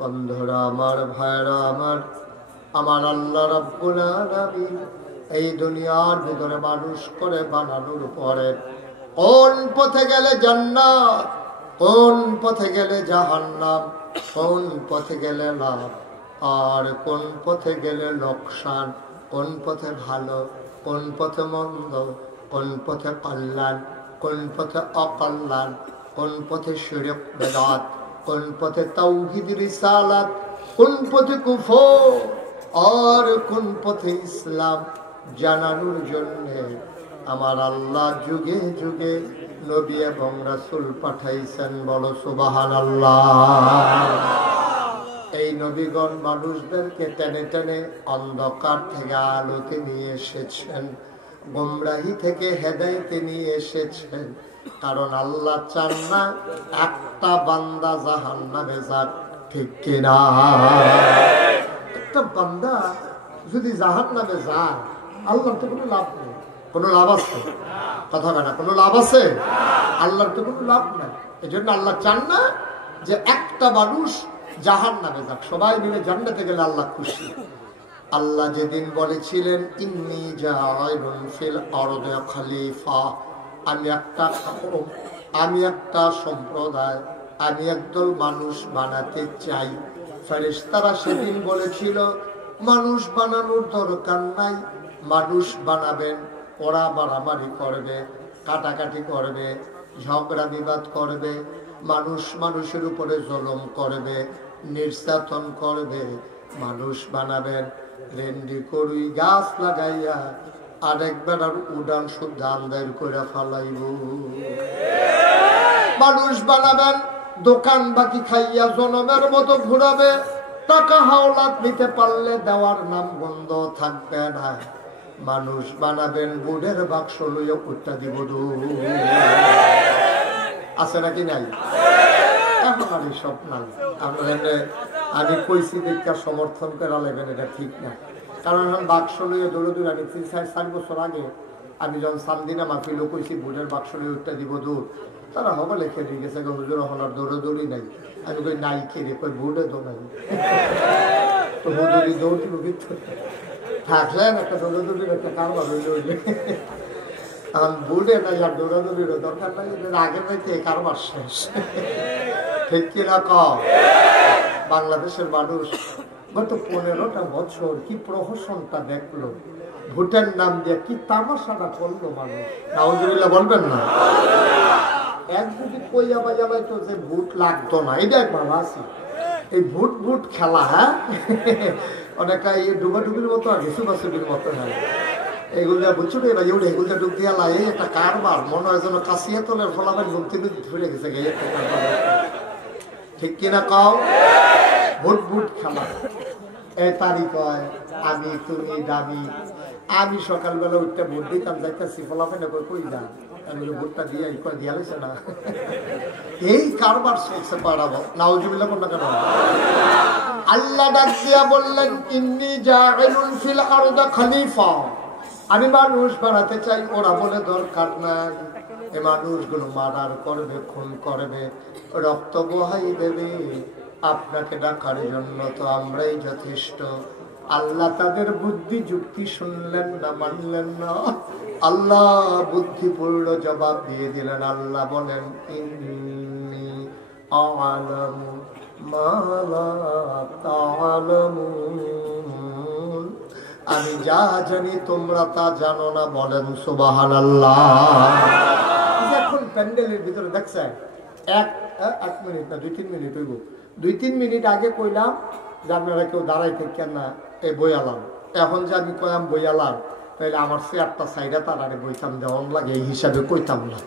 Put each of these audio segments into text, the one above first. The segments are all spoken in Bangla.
বন্ধুরা আমার, ভাইরা আমার, আমার আল্লাহ রাব্বুল আলামিন এই দুনিয়ার ভিতরে মানুষ করে বানানোর পরে কোন পথে গেলে জান্নাত, কোন পথে গেলে জাহান্নাম, কোন পথে গেলে লাভ আর কোন পথে গেলে লোকসান, কোন পথে ভালো, কোন পথে মন্দ, কোন পথে কল্যাণ, কোন পথে অকল্যাণ, কোন পথে শিরক বেদাত, কোন পথে তাওহীদ রিসালাত, কোন পথে কুফর আর কোন পথে ইসলাম জানানোর জন্য আমার আল্লাহ যুগে যুগে নবী এবং রাসূল পাঠাইছেন। বলো সুবহানাল্লাহ। এই নবীগণ মানুষদেরকে টেনে টেনে অন্ধকার থেকে আলোতে নিয়ে এসেছেন, গোমরাহি থেকে হেদায়েতে নিয়ে এসেছেন। কারণ আল্লাহ চান না একটা বান্দা জাহান্নামে যাক, ঠিক কিনা? একটা বান্দা যদি জাহান্নামে যায় আল্লাহর তো কোনো লাভ নেই। কোনো লাভ আছে? কথা বলে না, কোনো লাভ আছে? আল্লাহর তো কোনো লাভ নাই। এই জন্য আল্লাহ চান না যে একটা মানুষ জাহান্নামে যাক, সবাই মিলে জান্নাতে গেলে আল্লাহ খুশি। আল্লাহ যেদিন বলেছিলেন ইন্নী জাইলুন ফিল আরদি খলিফা, আমি একটা সম্প্রদায়, আমি একদল মানুষ বানাতে চাই। ফেরেশতারা সেদিন বলেছিল মানুষ বানানোর দরকার নাই, মানুষ বানাবেন, ওরা মারামারি করবে, কাটাকাটি করবে, ঝগড়া বিবাদ করবে, মানুষ মানুষের উপরে জুলুম করবে, নির্যাতন করবে। মানুষ বানাবেন রেন্ডি করুই গাছ লাগাইয়া আরেকবার আর উড়ান শুদ্ধ আন্দার করে ফালাইব। মানুষ বানাবেন দোকান বাকি খাইয়া জনমের মতো ঘুরাবে, টাকা হাওলাত নিতে পারলে দেওয়ার নাম বন্ধ থাকবে না। মানুষ বানাবেন বুড়ের বাক্স লইয়া উঠটা দিব। আছে নাকি নাই? এখন আর সব নাই। আমি কইছি দেখা সমর্থন করা লাগবেন, এটা ঠিক না। কারণ এখন বাক্স লইয়া দৌড়ে দূর, আমি 3-4 বছর আগে আমি যখন সান্দিনা মাহফিলও কইছি বুড়ের বাক্স লইয়া উঠটা দিব দূর, তারা হবে লেখে দিয়ে গেছে হুজুর এখন আর দৌড়ি নাই। আমি কই নাই খেয়ে কই বুড়ে দৌড়াই তো হুজুরি দৌড় দিব কিন্তু থাকলেন একটা দৌড়াদৌড়ির একটা কারবার হইলে হইলে এখন বুড়ে নাই আর দৌড়াদৌড়ির দরকার নাই, আগের রাইতে কারবার শেষ। ঠিক কিনা কও? বাংলাদেশের মানুষ গত 15টা বছর কি প্রহসনটা দেখলো, ভোটের নাম দিয়ে কি তামাশাটা করলো মানুষ। নাউজুবিল্লাহ বলবেন না? এক যদি কইয়া বাজাবাই তো যে ভোট লাগতো না, এটা ভালো আছে। এই ভোট খেলা, হ্যাঁ অনেকটা এই ডুবাডুবির মতো আর ঘেসুবাসুবির মতো। হ্যাঁ এগুলো বুঝছো রে ভাই, এগুলো ডুব দিয়া লাই একটা কারবার, মনে হয় যেন কাশিয়া তোলের ফলাবেন ঘুমতে ধরে গেছে। ঠিক কিনা কও? ভোট খেলা এই তারিখ হয়, আমি তুমি দামি। আমি সকালবেলা উঠতে ভোট দিতাম, যাইতেছি ফলাফেন কই না, আমি ভোটটা দিয়ে দিয়া হয়েছে না। এই কারবার শেখছে পাড়াবো। নাউজুবিল্লাহ কোন কেন? আল্লাহ ডাক দিয়া বললেন ইন্নী জাইলুন ফিল আরদি খলিফা, আমি মানুষ বানাতে চাই। ওরা বলে দরকার নাই, এই মানুষগুলো মার্ডার করবে, খুন করবে, রক্ত বহাই দেবে। আপনাকে ডাকার জন্য তো আমরাই যথেষ্ট। আল্লাহ তাদের বুদ্ধি যুক্তি শুনলেন না, মানলেন না। আল্লাহ বুদ্ধিপূর্ণ জবাব দিয়ে দিলেন। আল্লাহ বলেন ইন্নী আ'লামু মা লা তা'লামুন, আমি যা জানি তোমরা তা জানো না। বলেন সুবহানাল্লাহ। এখন প্যান্ডেলের ভিতরে দেখছেন এক মিনিট না 2-3 মিনিট হইব, 2-3 মিনিট আগে কইলাম যে আপনারা কেউ দাঁড়াই থাকেন না, এই বইয়ালাম। এখন যে আমি কইলাম বইয়ালাম, তাহলে আমার চেয়ারটা সাইডে তারারে বইতাম দেওয়ান লাগে, এই হিসাবে কইতাম না।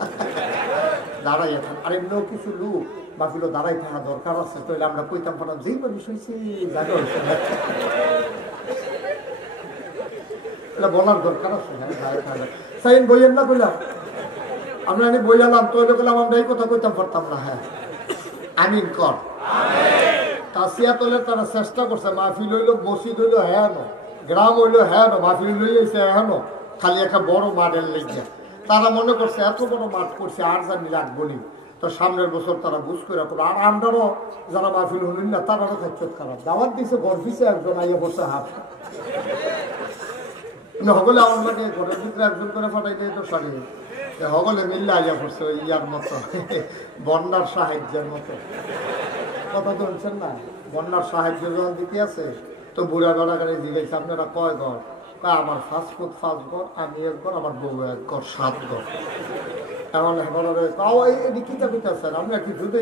দাঁড়াই এখন আর এমনিও কিছু লোক বাকিলো দাঁড়াই থাকা দরকার আছে, তাহলে আমরা কইতাম পড়াম যেই মানুষ হয়েছে জায়গা হয়েছে বলার দরকার আছে। হ্যাঁ বইয়ের না কইলাম আমরা বইয়ালাম, তৈরি করলাম আমরা এই কথা কইতাম পারতাম না। হ্যাঁ আমিন কর। কাশিয়া তোলে তারা চেষ্টা করছে, মাহফিল হইলো, মসজিদ হইলো, হ্যাঁ গ্রাম হইলো, হ্যাঁ মাহফিল লইছে, হ্যাঁ খালি একটা বড় মাঠের লেগে তারা মনে করছে এত বড় মাঠ করছে আর জানি রাখবো নি। তো সামনের বছর তারা বুঝ করে পড়ো। আর আমরাও যারা মাহফিল হলেন না তারারও খাচ্ছত খারাপ। দাওয়াত দিছে গর্ফিসে একজন আইয়া বসে হাফ হগলে আমার লাগে ঘরের ভিতরে একজন করে ফাটাই দিয়ে তো সারি হগলে মিললে আইয়া পড়ছে ওই ইয়ার মতো বন্যার সাহায্যের মতো। কথা তো বলছেন না, বন্যার সাহায্য যখন দিতে আছে তো বুড়া গড়াগাড়ি জিজ্ঞেস আপনারা কয় ঘর? আমার ফাস্ট ফুড 5 ঘর, আমি 1 ঘর, আমার বউ 1 ঘর, 7 ঘর। এমন কিতা কিতা স্যার আমরা কি দুধ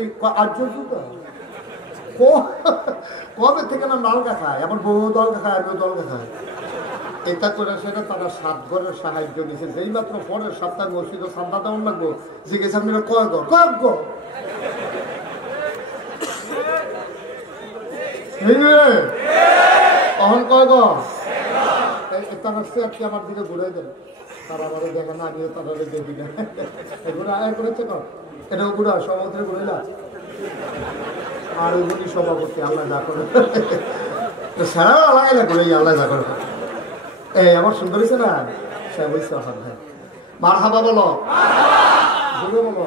আর্য দুধ কবে থেকে না নালগা খায়, আমার বউ দলগা খায়, আমিও দলগা খায়। এটা করে সেটা তারা 7 ঘরের সাহায্য নিছে। যেই মাত্র পরের সপ্তাহে মসজিদে সান্দা দেওয়ার লাগবো জিজ্ঞেস আপনারা কয় ঘর? কয়েক ঘর। তখন কয় ঘর? তারা সে আজকে আমার দিকে ঘুরাই দেন, তারা আমাদের দেখে না, আমিও তাদের দেখি না। ঘুরে আয় করেছে কর, এটাও ঘুরা সভাপতি ঘুরাইলা আর ওই সভাপতি আল্লাহ যা করে সারা লাগাইলা ঘুরে আল্লাহ যা করে। এই আমার সুন্দর হয়েছে না, সে বলছে মার হাবা বলো, ঘুরে বলো।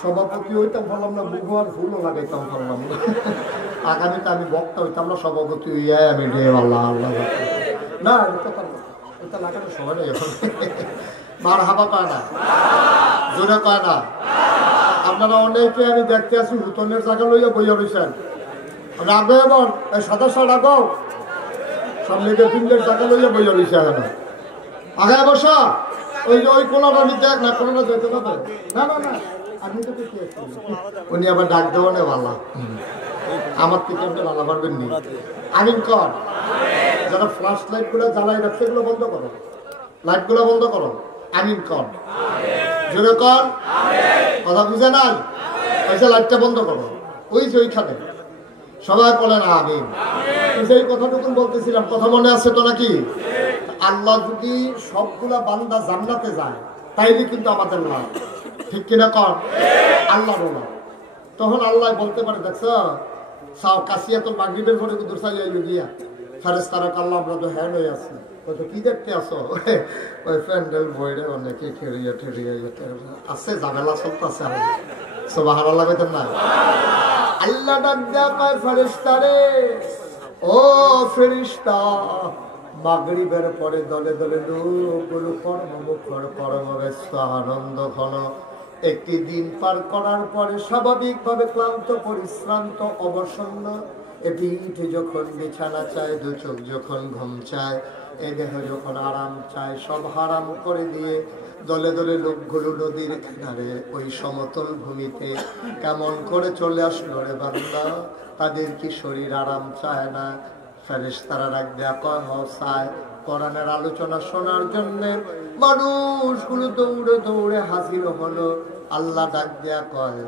সভাপতি হইতাম ভাবলাম না, বুবু আর ফুলও লাগাইতাম ভাবলাম না। আগামীতে আমি বক্তা হইতাম না, সভাপতি হইয়া আমি ঢের আল্লাহ আল্লাহ না, এটা লাগানোর সময় নেই এখন। মার হাবা পায় না, জোরে পায় না। আপনারা অনেকে আমি দেখতে আসি হুতনের জায়গা লইয়া বইয়া রয়েছেন, রাগো এবার সাদা শার্ট আগাও সামনে 3 টাকা লইয়া বইয়া রয়েছে। এখন আগে বসা ওই যে ওই কোনাটা দেখ না, কোনাটা যেতে পারে না। না না আমি তো উনি আবার ডাক দেওয়া নেই ভালো, আমার থেকে আপনি ভালো পারবেন নি। আমিন কর। যারা ফ্ল্যাশ লাইট গুলো জ্বালাই রাখছে এগুলো বন্ধ করো, লাইট গুলো বন্ধ করো। আমিন কর, জোরে কর। কথা বুঝে নাই? লাইটটা বন্ধ করো। ওই যে ওইখানে সবাই বলেন আমিন। সেই কথাটুকু বলতেছিলাম, কথা মনে আছে তো নাকি? আল্লাহ যদি সবগুলা বান্দা জান্নাতে যায় তাইলে কিন্তু আমাদের লাভ, ঠিক কিনা কর? আল্লাহ বলা তখন আল্লাহ বলতে পারে দেখছো সাও কাশিয়া তোর মাগরিবের পরে দূর চাই গিয়া ফেরেশতারা আল্লাহ আমরা তো হ্যান্ড হয়ে আছি, তো কি দেখতে আসো? ওই প্যান্ডেল বইরে অনেকে ঠেড়িয়া ঠেড়িয়া আছে, ঝামেলা চলতেছে। সুবহানাল্লাহ কইতেন না? আল্লাহ ডাক দেয়া কয় ফেরেশতারে, ও ফেরেশতা মাগরিবের পরে দলে দলে লোকগুলো কর্মমুখর কর্মব্যস্ত আনন্দ ঘন একটি দিন পার করার পরে স্বাভাবিকভাবে ক্লান্ত পরিশ্রান্ত অবসন্ন এ পিঠ যখন বিছানা চায়, 2 চোখ যখন ঘুম চায়, এ দেহ যখন আরাম চায়, সব হারাম করে দিয়ে দলে দলে লোকগুলো নদীর কিনারে ওই সমতল ভূমিতে কেমন করে চলে আসলো রে বান্দা? তাদের কি শরীর আরাম চায় না? ফেরেশতারা ডাক দেয়া কয় চায়। কোরআনের আলোচনা শোনার জন্য মানুষগুলো দৌড়ে দৌড়ে হাজির হলো। আল্লাহ ডাক দেয়া কয়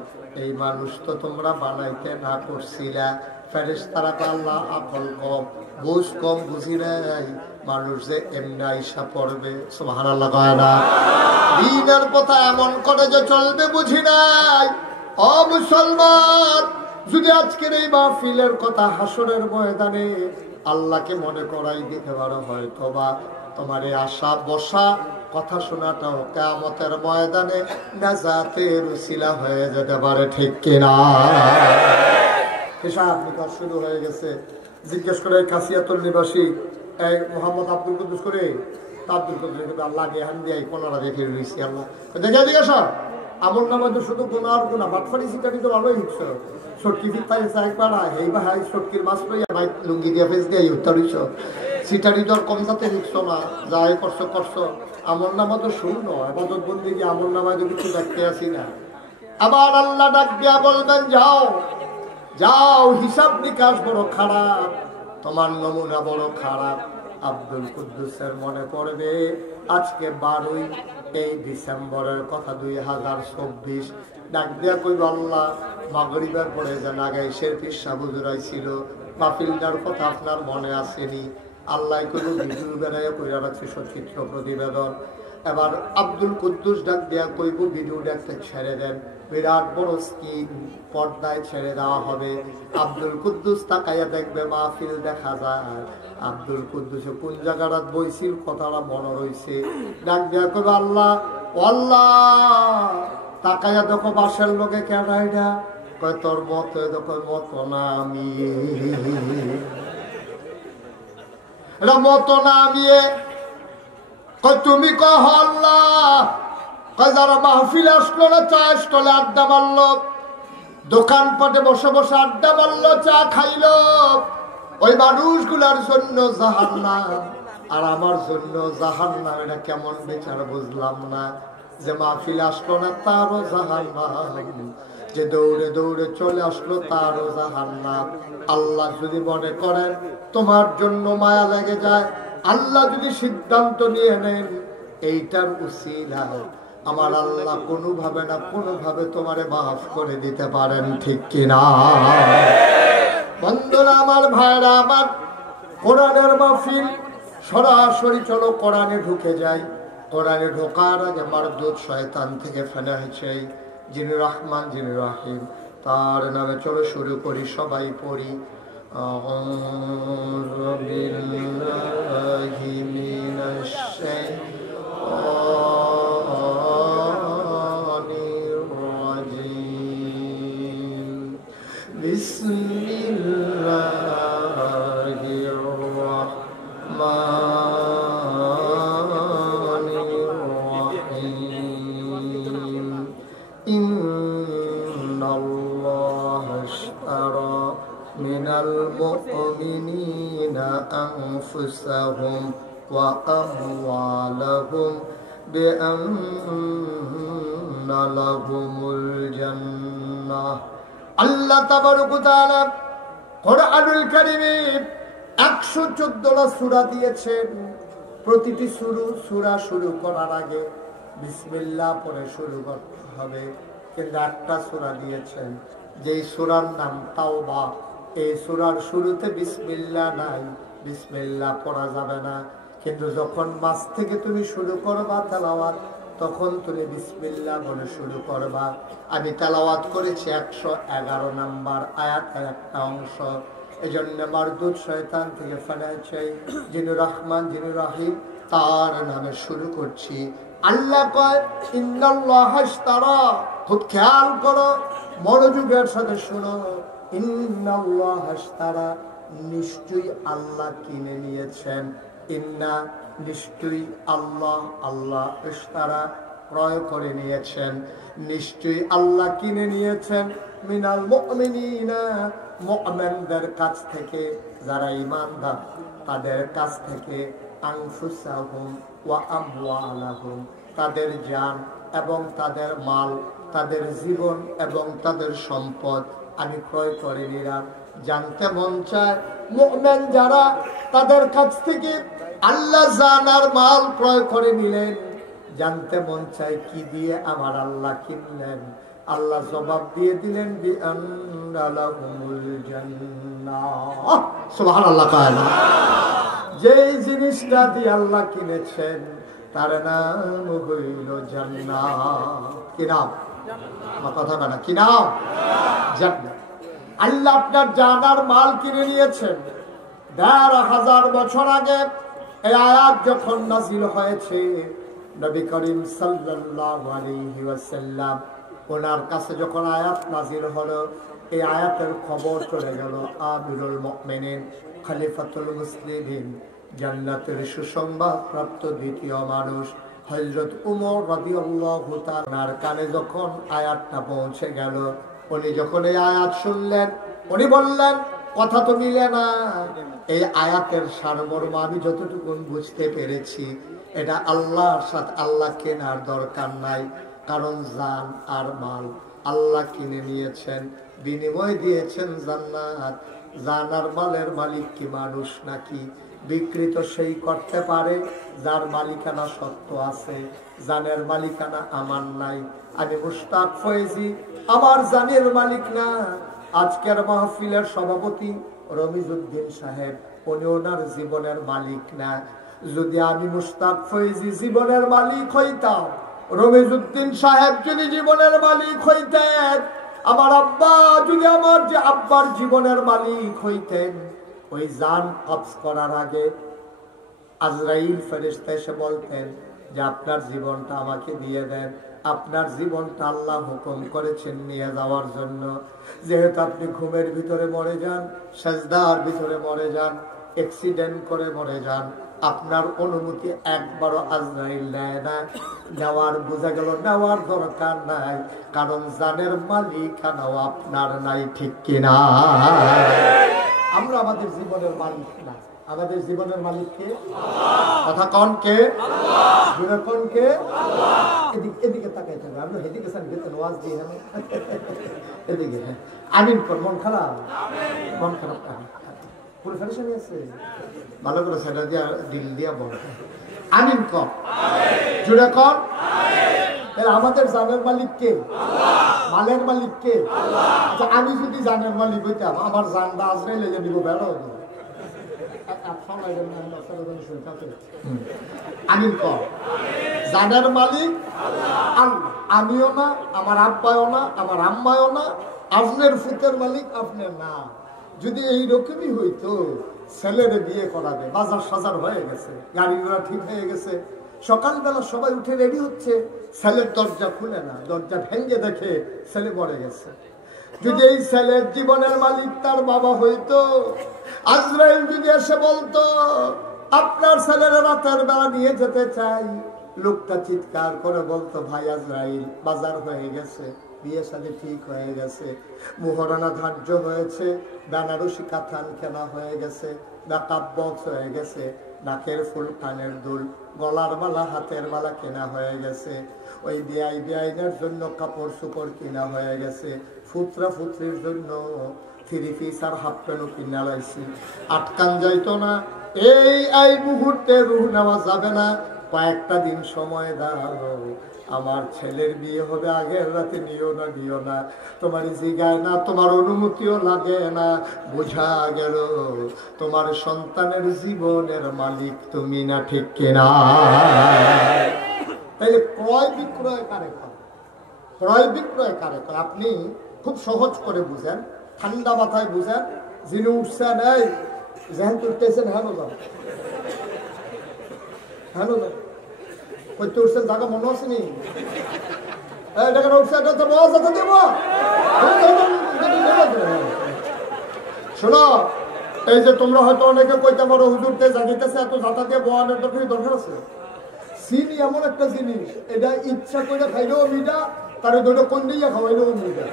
এই মানুষ তো তোমরা বানাইতে না করছিলা। ফেরেশতারা কয় আল্লাহ আকল কম, বুঝ কম, বুঝি নাই, মানুষ যে এমনি আইসা পড়বে। সুবহানাল্লাহ কয় না? দ্বীনের কথা এমন করে যে চলবে বুঝি নাই। ও মুসলমান, যদি আজকের এই মাহফিলের কথা হাসরের ময়দানে আল্লাহকে মনে করাই দিতে পারো, হয়তো বা তোমার এই আশা বসা কথা শোনাটাও কিয়ামতের ময়দানে নাজাতের উসিলা হয়ে যেতে পারে, ঠিক কিনা? হিসাব নিকাশ শুরু হয়ে গেছে। জিজ্ঞেস করে কাশিয়াতুল নিবাসী এই মোহাম্মদ আব্দুল কুদ্দুস করে আব্দুল কুদ্দুস আল্লাহ গেহান দিয়ে কোনারা দেখে রয়েছি। আল্লাহ দেখে জিজ্ঞাসা আমল নামাজ তো শুধু গুনাহ আর গুনাহ, বাটফারি সিটারি তো ভালোই হচ্ছে। সটকি ফিতাই চাই পাড়া এই বা হাই সটকির মাছ লইয়া ভাই লুঙ্গি দিয়া ফেস দিয়ে উত্তর হইছ। সিটারি দর কম যাতে হিচ্ছ না, যাই করছো করছো। আমল নামা তো শূন্য, এবাদত বন্দি দিয়ে আমল নামায় তো কিছু দেখতে আসি না। আবার আল্লাহ ডাক দিয়া বলবেন যাও যাও, হিসাব নিকাশ বড় খারাপ, তোমার নমুনা বড় খারাপ। আব্দুল কুদ্দুসের মনে পড়বে আজকে 12ই এই ডিসেম্বরের কথা 2024। ডাক দিয়া কইব আল্লাহ মাগরিবের পরে যে নাগাইশের পিসা বুজুরাই ছিল, মাহফিলটার কথা আপনার মনে আসেনি? আল্লাহ কইব ভিডিও বেড়াইয়া কইরা রাখছে সচিত্র প্রতিবেদন। এবার আব্দুল কুদ্দুস ডাক দিয়া কইব ভিডিও দেখতে ছেড়ে দেন, বিরাট বড় স্ক্রিন পর্দায় ছেড়ে দেওয়া হবে। আব্দুল কুদ্দুস তাকাইয়া দেখবে মাহফিল দেখা যায়। আব্দুল কুদ্দুস কোন জায়গাটা বইছিল কথাটা মনে রয়েছে। ডাক দেয়া করবে আল্লাহ আল্লাহ তাকাইয়া দেখো বাসের লোকে কেন এটা কয় তোর মত দেখো মত না আমি এটা মত না আমি কয় তুমি কহ আল্লাহ কয় যারা মাহফিল আসলো না চা স্টলে আড্ডা মারলো দোকানপাটে বসে বসে আড্ডা মারলো চা খাইলো ওই মানুষগুলার জন্য জাহান্নাম আর আমার জন্য জাহান্নাম এটা কেমন বিচার বুঝলাম না যে মাহফিল আসলো না তারও জাহান্নাম যে দৌড়ে দৌড়ে চলে আসলো তারও জাহান্নাম আল্লাহ যদি মনে করেন তোমার জন্য মায়া লেগে যায় আল্লাহ যদি সিদ্ধান্ত নিয়ে নেন এইটার উসিলায় আমার আল্লাহ কোনোভাবে না কোনোভাবে তোমারে মাফ করে দিতে পারেন ঠিক কিনা বন্ধুরা আমার ভাইরা আমার কোরআনের মাহফিল সরাসরি চলো কোরআনে ঢুকে যাই কোরআনে ঢোকার আগে মারদুদ শয়তান থেকে ফেলে হয়েছে যিনি রহমান যিনি রহিম তার নামে চলো শুরু করি সবাই পড়ি আউযু বিল্লাহি মিনাশ শাইতানির রাজীম বিসমিল্লাহির রাহমানির রাহিম ইন্নাল্লাহা আশতারা মিনাল মুমিনিনা আনফুসাহুম ওয়া আমওয়ালাহুম বিআন্না লাহুমুল জান্নাহ আল্লাহ তাবারক ওয়া তাআলা কোরআনুল কারীমে 114টা সূরা দিয়েছেন প্রতিটি সূরা শুরু করার আগে বিসমিল্লাহ পড়ে শুরু করতে হবে কিন্তু একটা সূরা দিয়েছেন যেই সূরার নাম তাওবা এই সূরার শুরুতে বিসমিল্লাহ নাই বিসমিল্লাহ পড়া যাবে না কিন্তু যখন মাঝ থেকে তুমি শুরু করবা তেলাওয়াত তখন তুমি বিসমিল্লাহ বলে শুরু করবা আমি তেলাওয়াত করেছি 111 নম্বর আয়াতের একটা অংশ এজন্য মারদুদ শয়তান থেকে ফেলেছে যিনি রহমান যিনি রহিম তার নামে শুরু করছি আল্লাহ কয় ইন্নাল্লাহা আশতারা খুব খেয়াল করো মনোযোগের সাথে শোনো ইন্নাল্লাহা আশতারা নিশ্চয়ই আল্লাহ কিনে নিয়েছেন ইন্না নিশ্চয়ই আল্লাহ আশতারা ক্রয় করে নিয়েছেন নিশ্চয়ই আল্লাহ কিনে নিয়েছেন মিনাল মুমিনিনা মুমিনদের কাছ থেকে যারা ঈমানদার তাদের কাছ থেকে আনফুসাহুম ওয়া আমওয়ালাহুম তাদের জান এবং তাদের মাল তাদের জীবন এবং তাদের সম্পদ আমি ক্রয় করে নিলাম জানতে মন চায় মুমিন যারা তাদের কাছ থেকে আল্লাহ জান আর মাল ক্রয় করে নিলেন জানতে মন চায় কি দিয়ে আমার আল্লাহ কিনলেন আল্লাহ জবাব দিয়ে দিলেন বিআন্না লাহুমুল জান্নাহ সুবহানাল্লাহ কায়না যেই জিনিসটা দিয়ে আল্লাহ কিনেছেন তার নাম হইল জান্নাত কি নাম আমার কথা না কি নাম জান্নাত আল্লাহ আপনার জান আর মাল কিনে নিয়েছেন ১৫০০ বছর আগে এই আয়াত যখন নাযিল হয়েছে নবী করিম সাল্লাল্লাহু আলাইহি ওয়াসাল্লাম ওনার কাছে যখন আয়াত নাযিল হলো এই আয়াতের খবর চলে গেল আমিরুল মুমিনিন খলিফাতুল মুসলিমিন জান্নাতের সুসংবাদ প্রাপ্ত দ্বিতীয় মানুষ হযরত উমর রাদিয়াল্লাহু তাআলার কানে যখন আয়াতটা পৌঁছে গেল উনি যখন এই আয়াত শুনলেন উনি বললেন কথা তো মিলে না এই আয়াতের সারমর্ম আমি যতটুকু বুঝতে পেরেছি এটা আল্লাহর সাথে আল্লাহ কেনার দরকার নাই কারণ জান আর মাল আল্লাহ কিনে নিয়েছেন বিনিময় দিয়েছেন জান্নাত জান আর মালের মালিক কি মানুষ নাকি বিকৃত সেই করতে পারে যার মালিকানা সত্য আছে জানের মালিকানা আমার নাই আমি মুশতাক ফয়েজি আমার জানের মালিক না আজকের মাহফিলের সভাপতি রমিজউদ্দিন সাহেব উনি ওনার জীবনের মালিক না যদি আমি মুশতাক ফয়েজি জীবনের মালিক হইতাম রমিজউদ্দিন সাহেব যদি জীবনের মালিক হইতেন আমার আব্বা যদি আমার যে আব্বার জীবনের মালিক হইতেন ওই জান কবজ করার আগে আজরাইল ফেরেশতা এসে বলতেন যে আপনার জীবনটা আমাকে দিয়ে দেন আপনার জীবনটা আল্লাহ হুকুম করেছেন নিয়ে যাওয়ার জন্য। যেহেতু আপনি ঘুমের ভিতরে মরে যান, সেজদার ভিতরে মরে যান, অ্যাক্সিডেন্ট করে মরে যান, আপনার অনুমতি একবারও আজরাইল নেয় না। নেওয়ার বোঝা গেল নেওয়ার দরকার নাই, কারণ জানের মালিকানাও আপনার নাই, ঠিক কিনা? আমরা আমাদের জীবনের মালিক না, আমাদের জীবনের মালিক কে? কথা কোন কে? কোন কে? এদিকে তাকাই থাকবে, আমরা এদিকে ওয়াজ দিই না এদিকে। আমিন কর। মন খারাপ? মন খারাপ পুরো ফেরেশানি আছে, ভালো করে সেটা দিয়া দিল দিয়া বল আমিন কর, জুড়ে কর। আমাদের জানের মালিক কে? মালের মালিক কে? আচ্ছা, আমি যদি জানের মালিক হইতাম, আমার জানটা আজরাইল লেগে দিব, বেড়া হতো। আমিন কর। জানের মালিক আমিও না, আমার আব্বাও না, আমার আম্মাও না, আপনার ফুতের মালিক আপনার না। যদি এইরকমই হইতো, ছেলের বিয়ে করাবে, বাজার সাজার হয়ে গেছে, গাড়ি ঘোড়া ঠিক হয়ে গেছে, সকালবেলা সবাই উঠে রেডি হচ্ছে, ছেলের দরজা খুলে না, দরজা ভেঙে দেখে ছেলে মরে গেছে। যদি এই ছেলের জীবনের মালিক তার বাবা হইতো, আজরাইল যদি এসে বলতো আপনার ছেলের রাতের বেলা নিয়ে যেতে চাই, লোকটা চিৎকার করে বলতো, ভাই আজরাইল, বাজার হয়ে গেছে, বিয়ে শাদী ঠিক হয়ে গেছে, মোহরানা ধার্য হয়েছে, বেনারসি কাঁথান কেনা হয়ে গেছে, মেকআপ বক্স হয়ে গেছে, নাকের ফুল, কানের দুল, গলার মালা, হাতের মালা কেনা হয়ে গেছে, ওই বিআইনের জন্য কাপড় চোপড় কিনা হয়ে গেছে, ফুতরা ফুতরির জন্য থ্রি পিস আর হাফ প্যান্টও কিনা লাইছি, আটকান যাইতো না। এই মুহূর্তে রুহ নেওয়া যাবে না, কয়েকটা দিন সময় দাও, আমার ছেলের বিয়ে হবে, আগের রাতে নিও না, তোমার জিগায় না, তোমার অনুমতিও লাগে না, বোঝা গেল তোমার সন্তানের জীবনের মালিক তুমি না, ঠিক কিনা? তাইলে ক্রয় বিক্রয় কারে করে? ক্রয় বিক্রয় কারে করে? আপনি খুব সহজ করে বুঝেন, ঠান্ডা মাথায় বুঝেন। যিনি উঠছেন, এই যেহেন উঠতেছেন, হ্যালো যাও, হ্যালো যাও, করতে উঠছেন, জায়গা মনে আছে নি? শোনো, এই যে তোমরা হয়তো অনেকে কইতে পারো, হুজুরতে জাগিতেছে, এত জাতা দিয়ে বোয়ানোর দরকার আছে? চিনি এমন একটা জিনিস, এটা ইচ্ছা করে খাইলেও মিটা, তার দুটো কোন দিয়ে খাওয়াইলেও মিটা।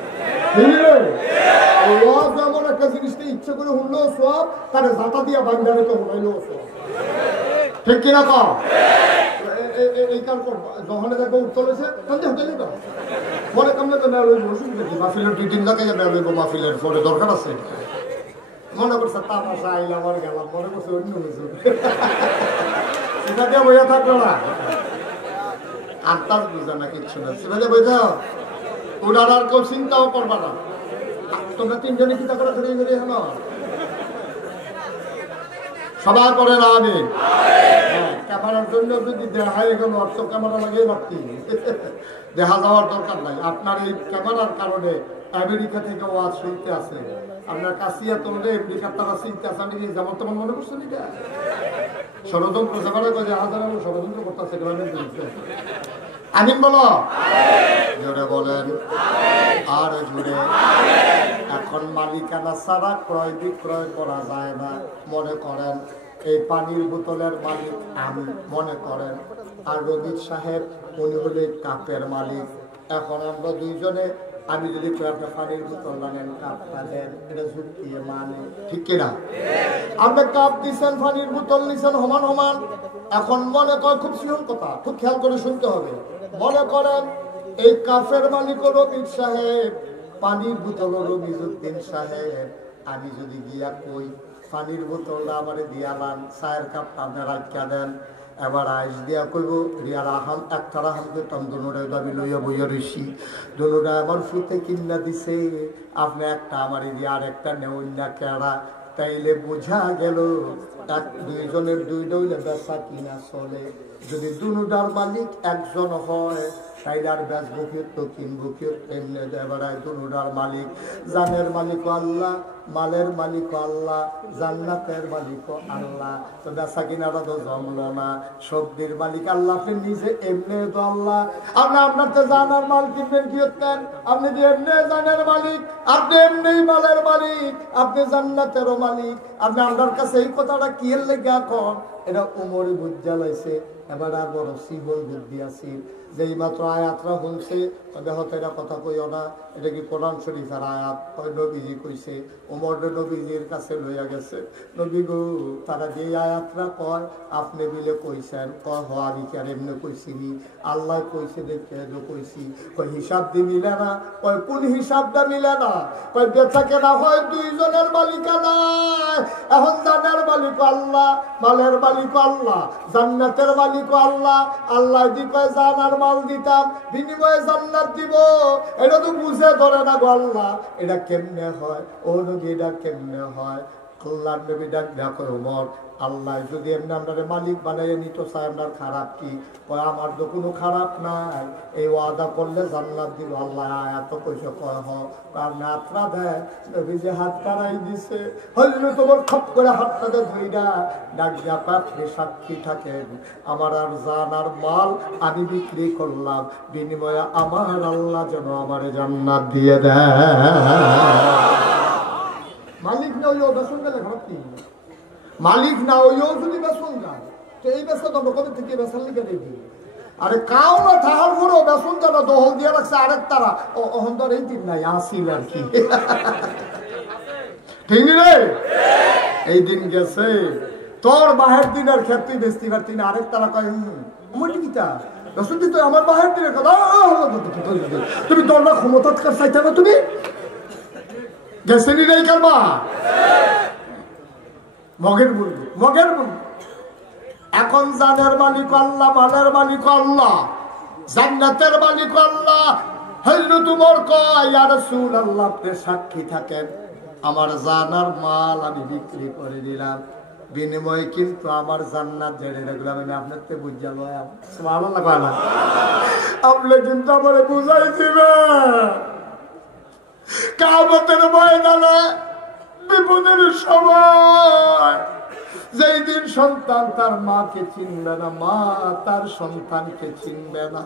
এমন একটা জিনিসকে ইচ্ছা করে শুনলেও সব, তার জাতা দিয়ে বাংলারে তো হইলেও সব, ঠিক কিনা? কম এই কার যখন দেখবো উত্তরেছে পরে কামলে তো নেওয়া লইব, মাহফিলের 2-3 লাখে নেওয়া লইব, মাহফিলের পরে দরকার আছে। মনে করছে তামাশা আইলাম আর গেলাম, মনে করছে অন্য কিছু, সেটাকে বইয়া থাকলো না, আত্মার বুঝা না, কিচ্ছু না, সেটাকে বইয়া ওনার আর কেউ চিন্তাও করবা না। তোমরা 3 জনে কি টাকা ধরে ধরে এখন সবার করে না? আমি ক্যামেরার জন্য যদি দেখাই গেল, অর্থ ক্যামেরা লাগিয়ে রাখতি, দেখা যাওয়ার দরকার নাই। আপনার এই ক্যামেরার কারণে আমেরিকা থেকে ওয়াজ শুনতে আছে, আপনার কাছিয়া তোমরা আমেরিকার তারা চিনতে আছে, আমি যেমন তেমন মনে করছেন, এটা ষড়যন্ত্র সেখানে হাজার ষড়যন্ত্র করতেছে। আমিন বলো, জোরে বলেন, আর জোরে। এখন মালিকানা ছাড়া ক্রয় বিক্রয় করা যায় না। মনে করেন এই পানির বোতলের মালিক আমি, মনে করেন, আর রবির সাহেব উনি হলে কাপের মালিক। এখন আমরা দুইজনে, আমি যদি একটা পানির বোতল লাগেন, কাপটা দেন, এটা যুক্তি মানে, ঠিক কিনা? আপনি কাপ দিচ্ছেন, পানির বোতল নিচ্ছেন, সমান সমান। এখন মনে করেন, খুব সিহন কথা, খুব খেয়াল করে শুনতে হবে। মনে করেন এই কাপের মালিক রবির সাহেব, পানির বোতল রবিজুদ্দিন সাহেব। আমি যদি গিয়া কই পানির বোতলটা আমার দিয়ালান, চায়ের কাপ আপনার রাখা দেন, এবার আইস দিয়া কইব রিয়ার আহাম একটা রাহাম করতাম, দুনোটাই দাবি লইয়া বইয়া রইছি, দুনোটা আমার ফুতে কিনা দিছে, আপনি একটা আমার দিয়ে আর একটা নেউন না কেড়া। তাইলে বোঝা গেল দুইজনের দুই দইলে বেচা কিনা চলে। যদি দুনোটার মালিক একজন হয়, তাইলে আর বেচবো তো কিনবো কেউ, এমনি বেড়ায় দুনোটার মালিক। জানের মালিক আল্লাহ, মালের মালিক আল্লাহ, জান্নাতের মালিক আল্লাহ। তো বেচা কিনাটা তো জমলো না, সবজির মালিক আল্লাহ। আপনি নিজে এমনি তো আল্লাহ, আপনি আপনার তো জানার মাল কিনবেন কি হতেন? আপনি যে এমনি জানের মালিক, আপনি এমনি মালের মালিক, আপনি জান্নাতেরও মালিক। আপনি আপনার কাছে এই কথাটা কি এর লেগে এখন? এটা উমরে বুঝা লাইছে, এবার আর বড় সিবল বুদ্ধি আছে। যেই মাত্র আয়াতরা শুনছে, হয়তো এটা কথা কইও না, এটা কি কোরআন শরীফের আয়াত, নবীজি কইছে। উমর নবীজির কাছে লইয়া গেছে, নবী গো তারা যে আয়াতরা কয় আপনি বিলে কইছেন, কয় হওয়া বিচার এমনি কইছিনি, আল্লাহ কইছে দেখে কইছি। কয় হিসাব দিয়ে মিলে না, কয় কোন হিসাবটা মিলে না? কয় বেচা কেনা হয় দুইজনের মালিকানা, এখন জানের মালিক আল্লাহ, মালের মালিক আল্লাহ, জান্নাতের মালিক আল্লাহ। আল্লাহ দি কয় জানার মাল দিতাম, বিনিময়ে জান্নাত দিব। এটা তো বুঝে ধরে না গো আল্লাহ, এটা কেমনে হয়? ও নবী এটা কেমনে হয়? আল্লাহর নবী ডাক দেখো ওমর, আল্লাহ যদি এমনি আপনার মালিক বানাইয়ে নিত চাই, আপনার খারাপ কি? কয় আমার তো কোনো খারাপ নাই, এই ওয়াদা করলে জান্নাত দিব। আল্লাহ এত পয়সা কয় আর নাতরা দেয়, নবী যে হাত পাড়াই দিছে, হইলে তোমার খপ করে হাতটাতে ধইরা ডাক দেখা সাক্ষী থাকেন, আমার আর জান আর মাল আমি বিক্রি করলাম, বিনিময়ে আমার আল্লাহ যেন আমার জান্নাত দিয়ে দেয়। মালিক না ওই বেসন গেলে খারাপ কি? মালিক না ওইও যদি বেসন যায়, তো এই বেসন তো কবে থেকে বেসন লিখে দেখি। আরে কাউ না থাকার পরেও বেসন যারা দহল দিয়ে রাখছে আরেক তারা অহন্তর এই দিন নাই আসিল আর কি, ঠিক রে? এই দিন গেছে তোর বাহের দিনের ক্ষেত্রে বেশি পারতি না, আরেক তারা কয় আমার টিকিটা বেসন দিত আমার বাহের দিনের কথা। তুমি দরবার ক্ষমতা চাইতে না, তুমি গেছেনি নাই কারবা মগের বলবো, মগের বলবো। এখন জানের মালিক আল্লাহ, মালের মালিক আল্লাহ, জান্নাতের মালিক আল্লাহ। হযরত ওমর কয় ইয়া রাসূলুল্লাহ, আপনি সাক্ষী থাকেন, আমার জানার মাল আমি বিক্রি করে দিলাম, বিনিময়ে কিন্তু আমার জান্নাত জেনে রাখলাম। আমি আপনাকে বুঝা লয়াম, সুবহানাল্লাহ কয় না? আপনি কিন্তু আমারে বুঝাই দিবেন কিয়ামতের ময়দানে, বিপদের সময়, যেই দিন সন্তান তার মাকে চিনবে না, মা তার সন্তানকে চিনবে না,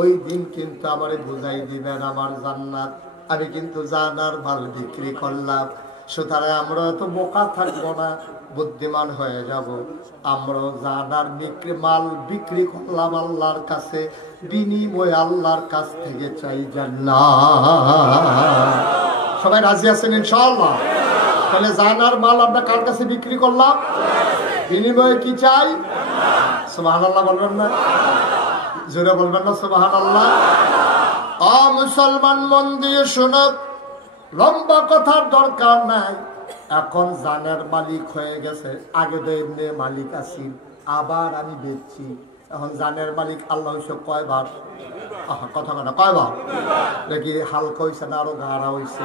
ওই দিন কিন্তু আমারে বুঝাই দিবেন আমার জান্নাত আমি কিন্তু জানার মাল বিক্রি করলাম। সুতরাং আমরা তো বোকা থাকবো না, বুদ্ধিমান হয়ে যাব। আমরা জানার মাল বিক্রি করলাম আল্লাহর কাছে, বিনিময় আল্লাহর কাছ থেকে চাই জান্নাত। সবাই রাজি আছেন ইনশাআল্লাহ? তাহলে জানার মাল আমরা কার কাছে বিক্রি করলাম, বিনিময়ে কি চাই? সুবহানাল্লাহ বলবেন না? জোরে বলবেন না সুবহানাল্লাহ? মুসলমান মন দিয়ে শোনো, লম্বা কথার দরকার নাই। এখন জানের মালিক হয়ে গেছে, আগে তো এমনি মালিক আছি, আবার আমি বেচছি। এখন জানের মালিক আল্লাহ হইছে কয়বার? কথা কথা কয়বার? দেখি হালকা হয়েছে না আরো গাঢ়া হয়েছে,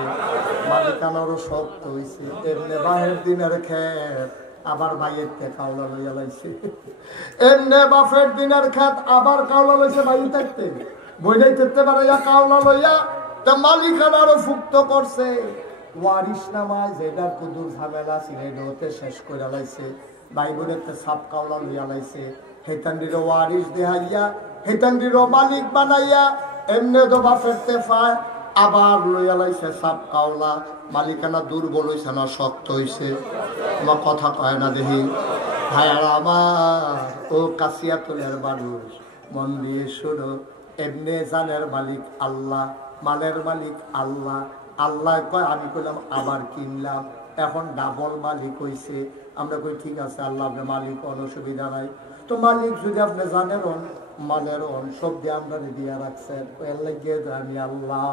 মালিকান আরো শক্ত হয়েছে। এমনি বাহের দিনের খেত আবার ভাইয়ের কাউলা লইয়া লাইছে, এমনি বাপের দিনের খেত আবার কাউলা লইছে ভাই থাকতে, বইটাই থাকতে পারে কাউলা লইয়া মালিকান আরো ফুক্ত করছে। ওয়ারিশ নামায় যেটা কুদুর ঝামেলা ছিল হতে শেষ করে লাইছে, ভাই বোনের সাপ কাউলা লইয়া লাইছে, হেতান্ডির ওয়ারিশ দেহাইয়া হেতান্ডির মালিক বানাইয়া এমনি তো বাপের তেফায় আবার লইয়া লাইছে সাপ কাউলা। মালিকানা দুর্বল হইছে না শক্ত হইছে? আমার কথা কয় না দেখি ভাইয়ারা আমার, ও কাশিয়াতুলের মানুষ মন দিয়ে শুনো, এমনি জানের মালিক আল্লাহ, মালের মালিক আল্লাহ। আল্লাহ কয় আমি কইলাম আবার কিনলাম, এখন ডাবল মালিক হইছে। আমরা কই ঠিক আছে আল্লাহ আপনি মালিক, কোনো অসুবিধা নাই। তো মালিক যদি আপনি জানেন মালের সব দিয়ে আমরা দিয়া রাখছেন, এর লাগিয়ে আমি আল্লাহ।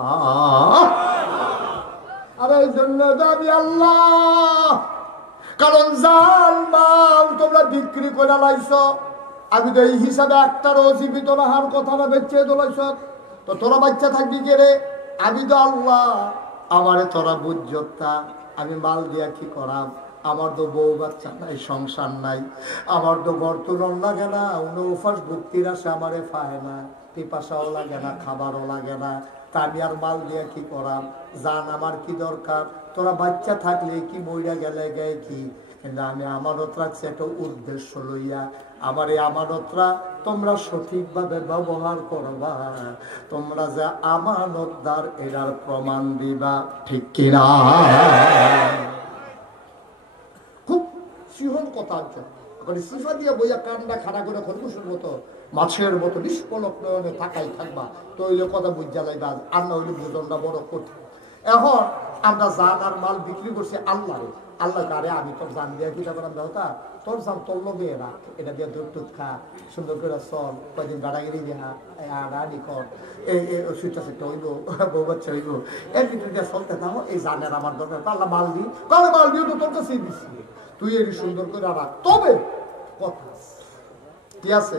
আর এই জন্য আমি আল্লাহ, কারণ জান মাল তোমরা বিক্রি করে লাইছ। আমি তো এই হিসাবে একটারও জীবিত রাহার কথা না বেঁচে দোলাইছ, তো তোরা বাচ্চা থাকবি কে রে? আমি তো আল্লাহ, আমারে তোরা বুঝতা, আমি মাল দিয়া কি করাম? আমার তো বউ বাচ্চা নাই, সংসার নাই, আমার তো বর্তমান লাগে না, উপাস ভক্তির আসে আমারে পায় না, পিপাসাও লাগে না, খাবারও লাগে না, তা আমি আর মাল দিয়া কি করাম? জান আমার কি দরকার? তোরা বাচ্চা থাকলে কি মইরা গেলে গায়ে কি, কিন্তু আমি আমানত রাখছি একটা উদ্দেশ্য লইয়া। আমার এই আমানতরা তোমরা সঠিকভাবে ব্যবহার করবা, তোমরা যে আমানতদার এটার প্রমাণ দিবা, ঠিক কিনা? খুব সিহন কথা আছে। সিফা দিয়ে বইয়া কান্না খাড়া করে খরগোশের মতো মাছের মতো নিষ্পলক নয়নে তাকাই থাকবা, তো ওইলে কথা বুঝা যাইবা। আর না হইলে ভোজনটা বড় কঠিন। এখন আমরা জান আর মাল বিক্রি করছি আল্লাহরে। আল্লাহ কারে আমি তোর জান দিয়া কি করলাম দেহতা, তোর জান তোর লগে রাখ, এটা দিয়ে দুধ টুধ খা, সুন্দর করে চল, কয়দিন গাড়াগিরি দেহা আড়াআড়ি কর, এই সুইটা সেটা হইব, বউ বাচ্চা হইব, এর ভিতরে দিয়ে চলতে থাকো। এই জানের আমার দরকার, আল্লাহ মাল দিই, তাহলে মাল দিও তো তোর কাছেই দিচ্ছি, তুই এর সুন্দর করে রাখ। তবে কথা কি আছে,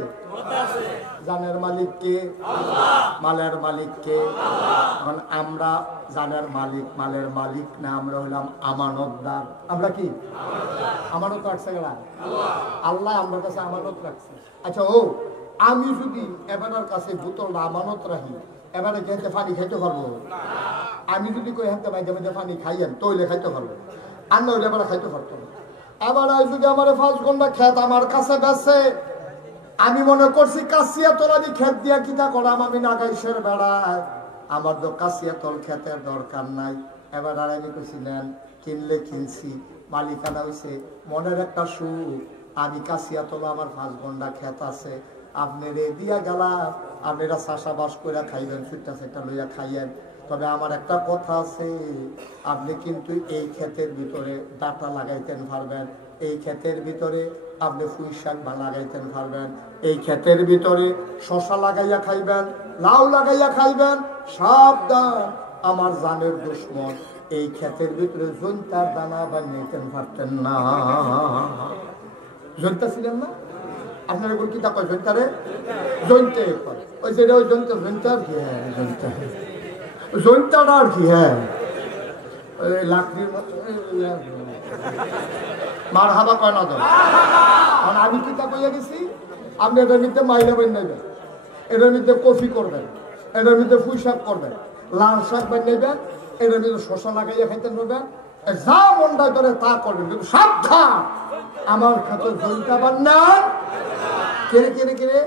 জানের মালিক কে? মালের মালিক কে? এখন আমরা জানের মালিক, মালের মালিক না, আমরা হইলাম আমানতদার। আমরা কি আমানত রাখছে গেলা? আল্লাহ আমার কাছে আমানত রাখছে। আচ্ছা, ও আমি যদি এবারের কাছে বোতলটা আমানত রাখি, এবারে যেতে পানি খাইতে পারবো? আমি যদি কই হাতে মাঝে মাঝে পানি খাইয়েন তৈলে খাইতে পারবো, আর নইলে এবারে খাইতে পারতো না। এবার যদি আমার 5 ঘন্টা খেত আমার কাছে বেছে, আমি মনে করছি কাশিয়া তোলাদি খেত দিয়া কিতা করাম, আমি নাগাইশের বেড়ায়, আমার তো কাশিয়া তল খেতের দরকার নাই। এবার আর আমি কইছি নেন, কিনলে কিনছি, মালিকানা হয়েছে, মনের একটা সুখ। আমি কাশিয়া তোলা আমার 5 ঘন্টা খেত আছে, আপনি রে দিয়া গেলা, আপনারা চাষাবাস করে খাইবেন, সুইটা সেটা লইয়া খাইয়েন। তবে আমার একটা কথা আছে, আপনি কিন্তু এই ক্ষেতের ভিতরে ডাটা লাগাইতেন পারবেন, এই ক্ষেতের ভিতরে আপনি পুঁই শাক লাগাইতেন পারবেন, এই ক্ষেতের ভিতরে শশা লাগাইয়া খাইবেন, লাউ লাগাইয়া খাইবেন। সাবধান, আমার জানের দুশ্মন, এই ক্ষেতের ভিতরে জৈন্তার দানা বানিয়েতেন পারতেন না। জৈন্তা ছিলেন না আপনার? এগুলো কি তা কয় জৈন্তারে? জৈন্তে ওই যেটা ওই জৈন্তা, জৈন্তার কি? হ্যাঁ জৈন্তা, জৈন্তাটা আর কি? হ্যাঁ লাকড়ির মার হাবা কয় না তো। আমি কি তা কইয়া গেছি, আপনি এটার মধ্যে মাইলা বানাইবেন, এটার মধ্যে কফি করবেন, এটার মধ্যে পুঁই শাক করবেন, লাল শাক বানাইবেন, এটার মধ্যে শশা লাগাইয়া খাইতে পারবেন, যা মনটা করে তা করবেন। কিন্তু সাবধান, আমার ক্ষেত্রে জৈন্তা বান্নান কেড়ে কেড়ে কেড়ে।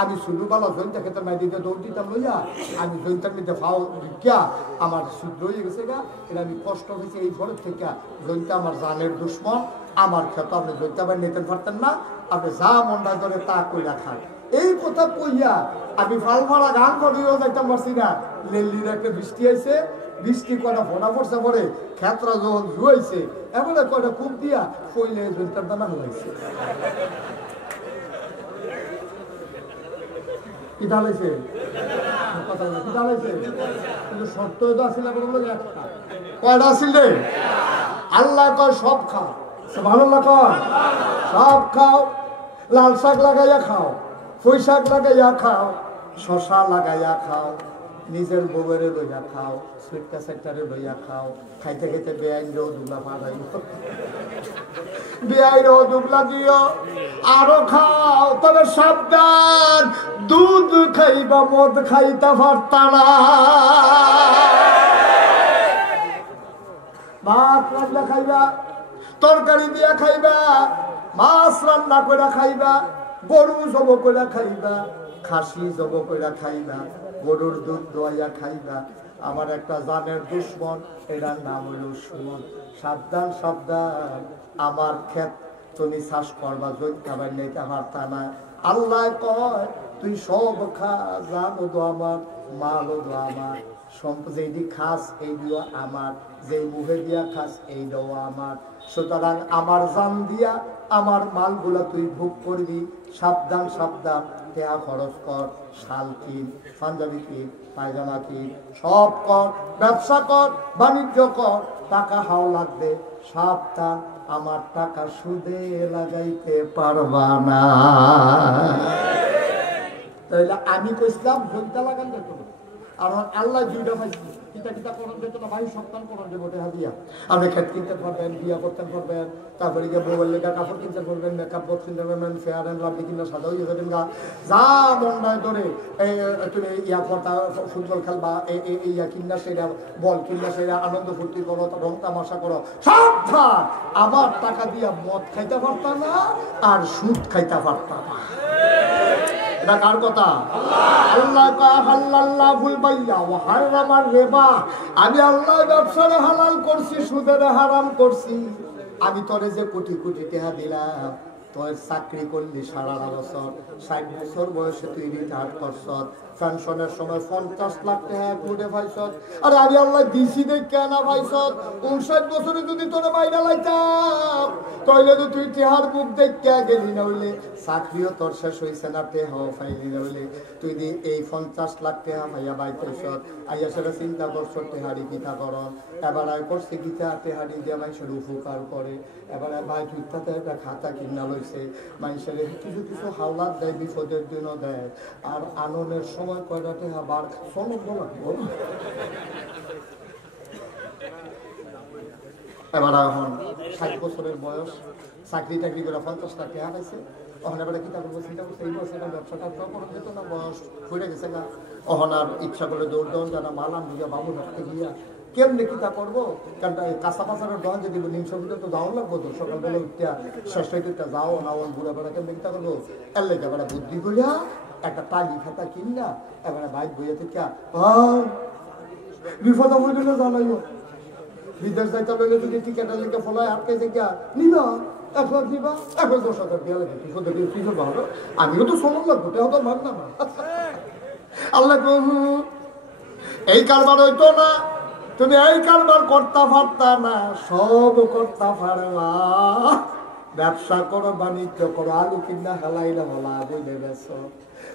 আমি শুরুবেলা জৈন্তা খেতে মাই দিতে দৌড় দিতাম লইয়া, আমি জৈন্তার মধ্যে ফাও ঢুকিয়া আমার শুদ্ধ হয়ে গেছে গা। এটা আমি কষ্ট হয়েছে এই ঘরের থেকে। জৈন্তা আমার জানের দুশ্মন, আমার ক্ষেত আপনি জৈন্তা বাই নিতে পারতেন না, আপনি যা মনটা করে তা কইরা খান। এই কথা কইয়া আমি ফাল ফালা গান করিও যাইতাম পারছি না। লেল্লির একটা বৃষ্টি আইছে, বৃষ্টি কয়টা ফোনা পড়ছে, পরে ক্ষেত্রা যখন ধুয়েছে এমন কয়টা কূপ দিয়া কইলে জৈন্তার দানা হয়েছে। কি ঢালাইছে কথা বলে, কি ঢালাইছে? কিন্তু সত্য তো আসিল একটা, কয়টা আসিল রে? আল্লাহ কয় সব খাও, ভালো কয় সব খাও, লাল শাক লাগাইয়া খাও, পুঁই শাক লাগাইয়া খাও, শশা লাগাইয়া খাও, নিজের বউয়েরে লইয়া খাও, সুইটটা সেক্টারে লইয়া খাও, খাইতে খাইতে বেআইনরেও দুগলা পাড়াইও, বেআইনরেও দুগলা দিও, আরো খাও। তবে সাবধান, দুধ খাইবা মদ খাইতে পারতা না। ভাত রান্না খাইবা, তরকারি দিয়া খাইবা, মাছ রান্না করে খাইবা, গরু জব করে খাইবা, খাসি জব করে খাইবা, গরুর দুধ দোয়াইয়া খাইবা। আমার একটা জানের দুশ্মন, এটার নাম হইল সুমন। সাবধান সাবধান, আমার ক্ষেত তুমি চাষ করবা, জৈন্তা বানাইতে পারতা না। আল্লাহ কয় তুই সব খা, জানো তো আমার, মালও তো আমার, যেই খাস এইগুলো আমার, যে মুখে দিয়া খাস এইটাও আমার। সুতরাং আমার জান দিয়া আমার মালগুলা তুই ভোগ করবি। সাবধান সাবধান, টেয়া খরচ কর, শাল কিন, পাঞ্জাবি কিন, পায়জামা কিন, সব কর, ব্যবসা কর, বাণিজ্য কর, টাকা হাও লাগবে। সাবধান, আমার টাকা সুদে লাগাইতে পারবা না। তাইলে আমি কইছিলাম জৈন্তা লাগান দেখো, আর আল্লাহ দুইটা পাইছি। কিতা কিতা করণ যেত না ভাই সন্তান করণ দেবো টেহা দিয়া আপনি খেত কিনতে পারবেন বিয়া করতে পারবেন তারপরে গিয়ে মোবাইল লেখা কাপড় কিনতে পারবেন মেকআপ বক্স কিনতে পারবেন ফেয়ার অ্যান্ড লাভলি কিনা সাদা হয়ে যাবেন গা যা মন্ডায় ধরে তুমি ইয়া করতা ফুটবল খেলবা ইয়া কিনা সেটা বল কিনা সেটা আনন্দ ফুর্তি করো রং তামাশা করো সব থাক আমার টাকা দিয়া মদ খাইতে পারতাম না আর সুদ খাইতে পারতাম না এটা কার কথা আল্লাহ ভুল পাইয়া ও হারামার রেবা আমি আল্লাহ ব্যবসারে হালাল করছি সুদের হারাম করছি আমি তোরে যে কোটি কোটি টাকা দিলাম তোর চাকরি করলি 18.5 বছর 60 বছর বয়সে তুই রিটায়ার করছ পেনশনের সময় 50 লাখ টাকা করে পাইছ আরে আমি আল্লাহ দিছি দেখে না পাইছ 59 বছরে যদি তোরে মাইনা লাইতাম তাইলে তো তুই টেহার মুখ দেখে গেলি না হইলে চাকরিও তোর শেষ হয়েছে না টেহাও পাইলি না হইলে তুই দি এই 50 লাখ টাকা ভাইয়া বাইতেছ আইয়া সেটা চিন্তা করছো টেহারি গীতা করন এবার আয় করছে গীতা টেহারি দিয়ে মানুষের উপকার করে এবার ভাই তুইটাতে একটা খাতা কিনা লইছে মানুষের কিছু কিছু হাওলাত দেয় বিপদের দিনও দেয় আর আনন্দের সময় কয়টা টেহা বার শোনো বলো এবার এখন 60 বছরের বয়স চাকরি টাকরি করে 50 লাখ টাকা পাইছে ওখানে এবারে কিতা করবো চিন্তা করছে এই বছর ব্যবসাটা করা যেত না বয়স ঘুরে গেছে গা ওখানে আর ইচ্ছা করে দৌড় দৌড় যারা মালাম গিয়া বাবু রাখতে গিয়া কেমনি কিতা করবো কারণ কাঁচা পাচারের দোকান যদি নিমশো মিটার তো যাওয়া লাগবো তো সকালবেলা উঠিয়া শেষ হইতে যাও না বুড়া বেড়া কেমনি কিতা করবো এর লেগে এবারে বুদ্ধি করিয়া একটা টালি খাতা কিনা এবারে বাইক বইয়া থেকে বিপদ হইলে জানাইও বিদেশ যাইতে হইলে যদি টিকেটের লেগে ফলায় আটকে থেকে নিবা 1 লাখ নিবা 10,000 দেওয়া লাগে কি ভালো আমিও তো সময় লাগবো তেও তো ভাগ না আল্লাহ এই কারবার হইতো না তুমি এই কারবার করতে পারতা না সব করতে পারবা ব্যবসা করো বাণিজ্য করো আলু কিনা হেলাইলে হলা বুঝে গেছো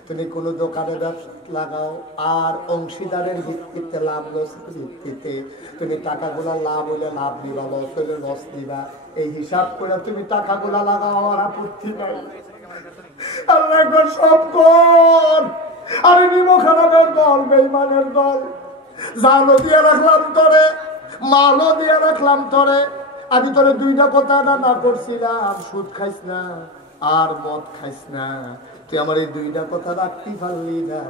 তুমি কোনো দোকানে ব্যবসা লাগাও আর অংশীদারের ভিত্তিতে লাভ লসের ভিত্তিতে তুমি টাকাগুলা লাভ হলে লাভ নিবা লস হলে লস নিবা এই হিসাব করে তুমি টাকাগুলা লাগাও আর আপত্তি নাই আল্লাহ একবার সব কর আমি নিব খারাপের দল বেঈমানের দল জানো দিয়ে রাখলাম তোরে মালও দিয়ে রাখলাম তোরে আমি তোরে 2টা কথা না করছিলাম সুদ খাইস না আর মদ খাইস না তুই আমার এই 2টা কথা রাখতে পারলি না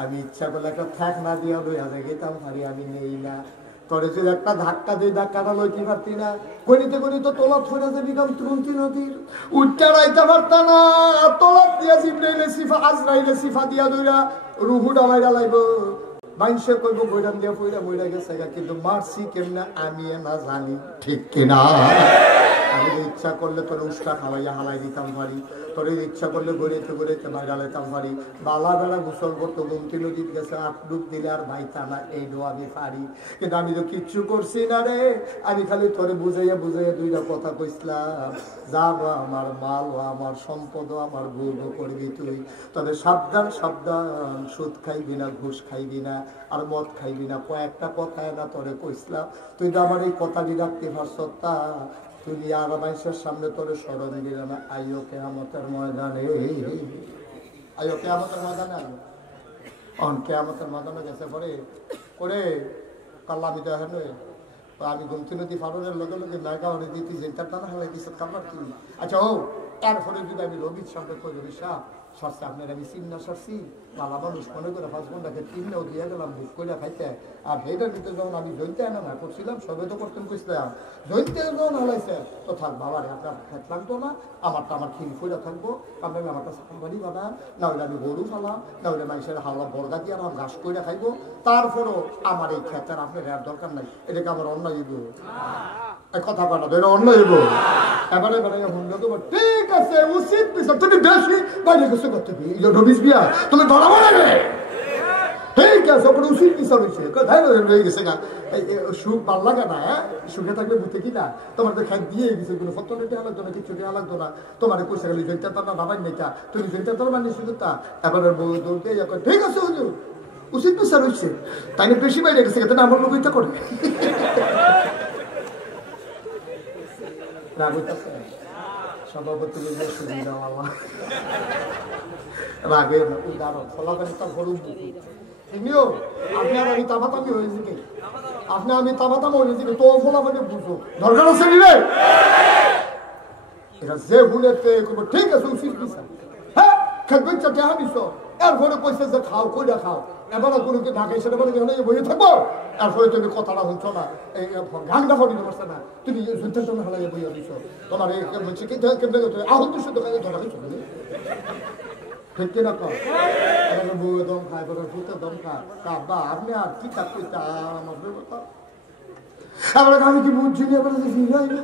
আমি ইচ্ছা করলে একটা থাক না দিয়ে 2000 গেতাম পারি আমি নেই না তোরে যদি একটা ধাক্কা দিয়ে ধাক্কাটা লইতে পারতি না গণিতে গণিত তোলা ছড়া যাবি কাম তুরন্তি নদীর উঠটা রাইতে পারতা না তোলা দিয়া জিব্রাইলে সিফা আজরাইলে সিফা দিয়া দইরা রুহু ডালাইরা লাইব মানুষে কইব বইরাম দিয়া পইরা বইরা গেছে কিন্তু মারছি কেমনে আমি না জানি ঠিক কিনা আমি ইচ্ছা করলে তোর উষ্টা খাওয়াইয়া হালাই দিতাম পারি তোর ইচ্ছা করলে গড়িতে গড়িতে বাইরে লাইতাম পারি বালা বেড়া গোসল করতো গুমতি নদীর গেছে 8 ডুব দিলে আর বাইতা না এই ডো আমি পারি কিন্তু আমি তো কিচ্ছু করছি না রে আমি খালি তোরে বুঝাইয়া বুঝাইয়া 2টা কথা কইছিলাম যাবো আমার মাল ও আমার সম্পদ আমার গর্ব করবি তুই তবে সাবধান সাবধান সুদ খাইবি না ঘুষ খাইবি না আর মদ খাইবি না কয়েকটা কথা না তোরে কইছিলাম তুই তো আমার এই কথাটি রাখতে পারছ তা তুই আর মানুষের সামনে তোরে স্মরণ দিলে না আইও কিয়ামতের ময়দানে আইও কিয়ামতের ময়দানে অন কিয়ামতের ময়দানে গেছে পরে করে কাল্লা আমি দেখেন আমি গুমতি নদী ফারুনের লগে লগে নায়িকা হলে দিতে যেটা টানা হলে দিচ্ছে কামড় তুমি আচ্ছা ও এরপরে যদি আমি রবির সামনে কই রবি সাহ সরছে আপনার আমি চিন না সরছি বালা মানুষ মনে করে 5 ঘন্টাকে 3 দিয়ে গেলাম বুক করে খাইতে আর সেইটার ভিতরে যখন আমি জয়তে আনা না করছিলাম সবে তো করতেন কইছিলাম জয়তে যখন হালাইছে তো থাক বাবার আপনার খেত লাগতো না আমারটা আমার খিল ফুইরা থাকবো আপনার আমারটা সাফল বাড়ি বানা না হলে আমি গরু ফালাম না হলে মানুষের হাওয়া বর্গা দিয়ে আমার ঘাস করে খাইবো তারপরও আমার এই খেতের আপনার আর দরকার নাই এটাকে আমার অন্য দিব কথা বলা ধরে অন্য দিব এবারে ঠিক আছে উচিত বিচার তুমি বেশি বাইরে কিছু করতে রবিস বিয়া তুমি ধরা বলে ঠিক আছে ওপরে উচিত বিচার হয়েছে হয়ে গেছে গা সুখ ভাল লাগে না হ্যাঁ সুখে থাকলে বুঝতে কি না তোমার তো খাই দিয়ে গেছে কোনো ফটো টেহা লাগতো না কিছু টেহা লাগতো না তোমার পয়সা গেলে জয়টা তার না বাবার নেতা তুমি জয়টা তার মানে শুধু তা এবারে দৌড়তে ঠিক আছে হুজুর উচিত বিচার হয়েছে তাই না বেশি বাইরে গেছে কেন আমার লোক এটা করে সভাপতি সুবিধা রাগের উদাহরণ ফলাফল গরু নিও আপনি আর আমি তামাতামি হয়েছি কি আপনি আমি তামাতাম হয়েছি কি তো ফলাফলে বুঝো দরকার আছে নিবে এটা যে ভুলেতে ঠিক আছে উচিত বিচার হ্যাঁ খেলবে চাটে হাবিস এরপরে পয়সা যে খাও কইরা খাও এবারে কোনোকে ঢাকাই সেটা বলে বইয়ে থাকবো এরপরে তুমি কথাটা শুনছো না এই গানটা ফটিতে পারছে না তুমি যুদ্ধের সময় হালাই বইয়া দিছ তোমার এই বলছে কি কেমন তুমি আহত শুদ্ধ কাজে ধরা কিছু ঠিক কিনা কর বউয়ে দম খায় বলে ফুটে দম খায় কাব্বা আপনি আর কি কাজ করতে আমার কথা এবারে আমি কি বুঝছি না এবারে ফিরাই না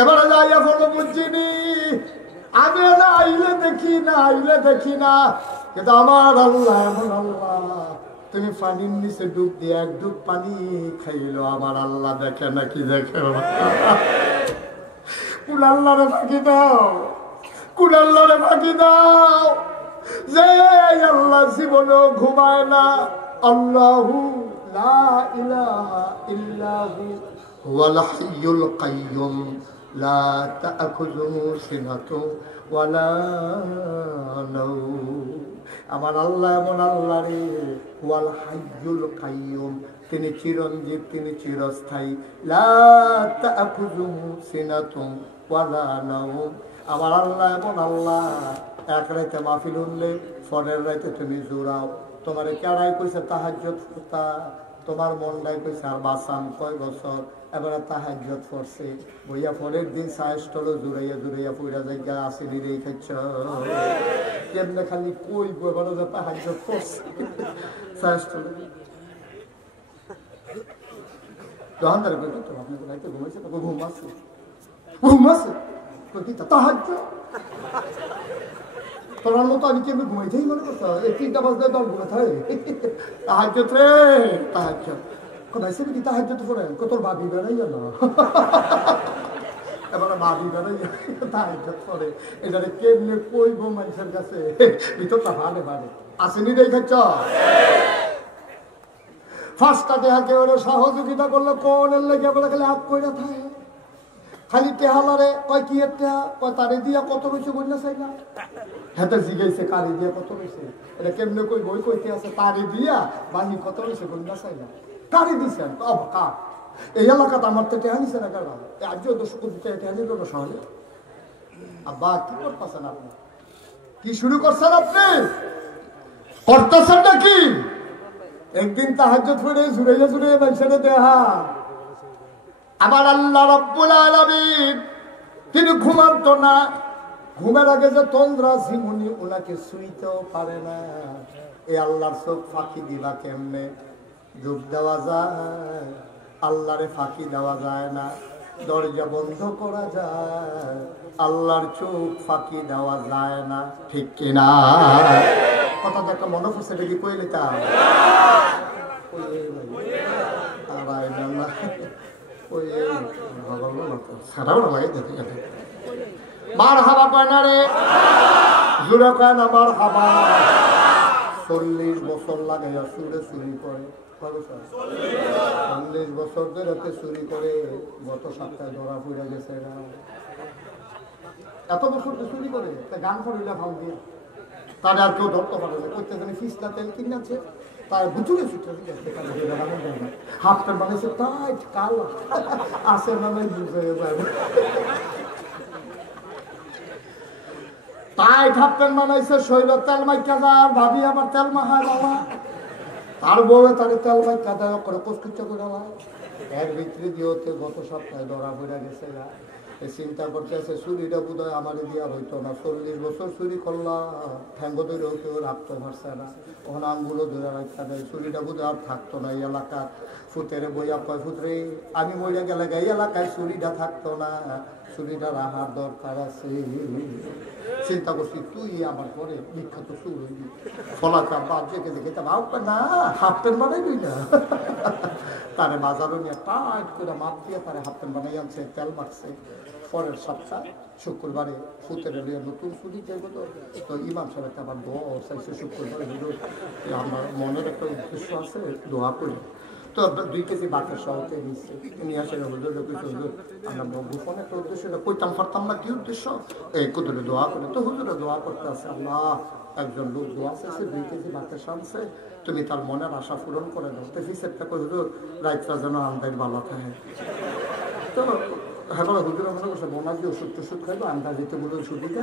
এবারে যাইয়া বলো বুঝছিনি আমি না আইলে দেখি না কিন্তু আমার আল্লাহ এমন আল্লাহ তুমি পানির নিচে ডুব দিয়ে এক ডুব পানি খাইলো আমার আল্লাহ দেখে নাকি দেখে কুল আল্লাহরে ফাঁকি দাও যে আল্লাহ জীবনে ঘুমায় না আল্লাহু লা ইলাহা ইল্লাহু হুয়াল হাইয়ুল কাইয়্যুম লা তা'খুযুহু সিনাতুন ওয়ালা নাওম আমার আল্লাহ এমন আল্লাহ রে ওয়াল হাইয়ুল কাইয়্যুম তিনি চিরঞ্জীব তিনি চিরস্থায়ী লা তা'খুযুহু সিনাতুন ওয়ালা নাওম আমার আল্লাহ এমন আল্লাহ এক রাতে মাহফিল উঠলে পরের রাতে তুমি জোড়াও তোমার কেড়াই কইছে তাহাজ্জুদ ফুতা তোমার মনটাই কইছে আর বাসান কয় বছর এবারে তাহাজ্জুদ পড়ছে বইয়া পরের দিন সাইস্টল জুড়াইয়া পুরা জায়গা আসে নিরেই খাচ্ছ কেমনে খালি কই এবারে যে তাহাজ্জুদ পড়ছে সাইস্টল দোকানদার কই তো আপনি রাতে ঘুমাইছে তো ঘুমাচ্ছে তাহাজ্জুদ তোমার মতো আমি কেমনি ঘুমাইতেই মনে করছো এই 3টা বাজলে দল ঘুমে থাকে তাহাজ্জুদ রে তাহাজ্জুদ কোথায় সে কি তাহাজ্জুদ পড়ে তোর ভাবি বেড়াই গেল এবারে ভাবি বেড়াই তাহাজ্জুদ পড়ে এটারে কেমনে কইব মানুষের কাছে ভিতরটা ভাড়ে আসেনি দেখাচ্ছ ফার্স্টটা দেখাকে ওরা সহযোগিতা করলে কোনের লেগে বলে খালি হাত কইরা থাকে খালি টেহালারে কয় কি টেহা কয় তারে দিয়া কত রয়েছে বললে চাই না হাতে জিগাইছে কারে দিয়া কত রয়েছে এটা কেমনে কই বই কইতে আছে তারে দিয়া বাহি কত রয়েছে বললে চাই না কারে দিছেন কার এই এলাকাতে আমার তো টেহা নিছে না কারা আজও দোষ করতে টেহা নিল না সহজে আব্বা কি করতেছেন আপনি কি শুরু করছেন আপনি করতেছেন নাকি একদিন তাহাজ্জুদ পড়ে জুড়ে মানুষের দেহা আমার আল্লাহ রাব্বুল আলামিন তিনি ঘুমান্ত না ঘুমের আগে যে তন্দ্রা ঝিমুনি ওনাকে শুইতেও পারে না এই আল্লাহর চোখ ফাঁকি দিবা কেমনে ডুব দেওয়া যায় আল্লাহরে ফাঁকি দেওয়া যায় না দরজা বন্ধ করা যায় আল্লাহর চোখ ফাঁকি দেওয়া যায় না ঠিক কিনা কথাটা একটা মনে পড়ছে দেখি কইলে তা মার হাবা কয় না রে জুড়ে কয় না মার হাবা 40 বছর লাগাইয়া সুরে চুরি করে 40 বছর ধরে চুরি করে গত সপ্তাহে ধরা পড়ে গেছে এত বছর চুরি করে গান করিলা ভাব দিয়ে তার আর কেউ ধরতে পারে না প্রত্যেকদিন ফিসলা তেল কিনেছে তার বুঝুরে হাফ প্যান্ট বানাইছে টাইট কালো আসে মানে টাইট হাফ প্যান্ট বানাইছে শৈল তেল মাইকা যার ভাবি আবার তেল মাখায় বাবা তার বউয়ে তার তেল মাইকা দেয় করে কুচকুচা করে এর ভিতরে দিয়েতে গত সপ্তাহে ধরা পড়ে গেছে চিন্তা করতেছে চুরিটা বোধ হয় আমার দিয়ে হইতো না 40 বছর চুরি করলাম ঠ্যাঙ্গ ধরেও কেউ রাখতে পারছে না ওখানে আঙ্গুলো ধরে রাখতে দেয় চুরিটা বোধ আর থাকতো না এই এলাকার ফুতের বইয়া কয় ফুতরে আমি মরিয়া গেলে এই এলাকায় চুরিটা থাকতো না চুরিটা রাখার দরকার আছে চিন্তা করছি তুই আমার পরে বিখ্যাত চুর হইবি ফলাকা বাদ দেখে দেখে তা ভাব না হাফ প্যান্ট বানাইবি না তারে বাজারও নিয়ে টাইট করে মাপ দিয়ে তারে হাফ প্যান্ট বানাই আনছে তেল মারছে পরের সপ্তাহ শুক্রবারে ফুতের নতুন চুরি যাইব তো ইমাম সাহেব আবার দোয়া চাইছে শুক্রবারে আমার মনের একটা উদ্দেশ্য আছে দোয়া করি তো 2 কেজি বাতের সহতে নিচ্ছে নিয়ে আসে হুজুর কইছে হুজুর আমরা গোপন একটা উদ্দেশ্য কইতাম পারতাম না কি উদ্দেশ্য এই কুতুরে দোয়া করে তো হুজুরে দোয়া করতে আছে আল্লাহ একজন লোক দোয়া চাইছে 2 কেজি বাতের সামছে তুমি তার মনের আশা পূরণ করে দাও তো হিসেবটা কই হুজুর রাইতটা যেন আন্দাজ ভালো থাকে তো হ্যাঁ হুজুরে মনে করছে বোনা কি ওষুধ টষুধ খাইবো আন্দাজ দিতে বলে ছুটিটা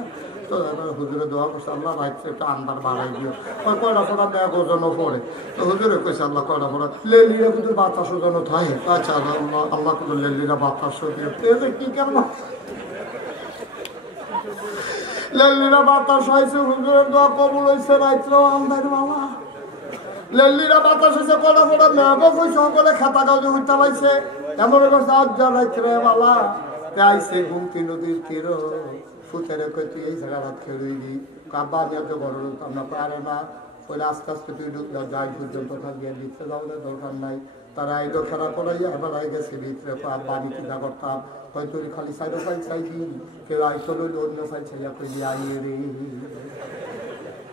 তো হুজুরে দোয়া করছে আল্লাহ রাইতে একটু আন্দার বাড়াই দিও কয়টা ফোটা ব্যাগ ওজনও পড়ে তো হুজুরে কইছে আল্লাহ কয়টা ফোটা লেলিরা কিন্তু বাতাস ওজনও থাকে আচ্ছা আল্লাহ আল্লাহ কিন্তু লেলিরা বাতাস কি কেন লেলিরা বাতাস হয়েছে হুজুরের দোয়া কবুল হয়েছে রাইতেও আন্দার বাবা লেলিরা বাতাস হয়েছে কয়টা ফোটা ব্যাগও কই সকলে খাতা কাগজে উঠতে পাইছে এমন করছে আজ যা রাইতে বালা আইসে ঘুমতি নদীর তীর ফুতের কই তুই এই জায়গা খেলুই দি কাব্বা আমি এত বড় লোক আমরা পারে না বলে আস্তে আস্তে তুই ঢুকলে যাই পর্যন্ত থাকিয়ে লিখতে যাওয়ার দরকার নাই তারা আইডো খেলা করাইয়া এবার আই গেছে ভিতরে বাড়ি চিন্তা করতাম হয়তো খালি সাইডো সাইড চাইছি কেউ আইসো লইল অন্য সাইড ছেলে কইলি আই রে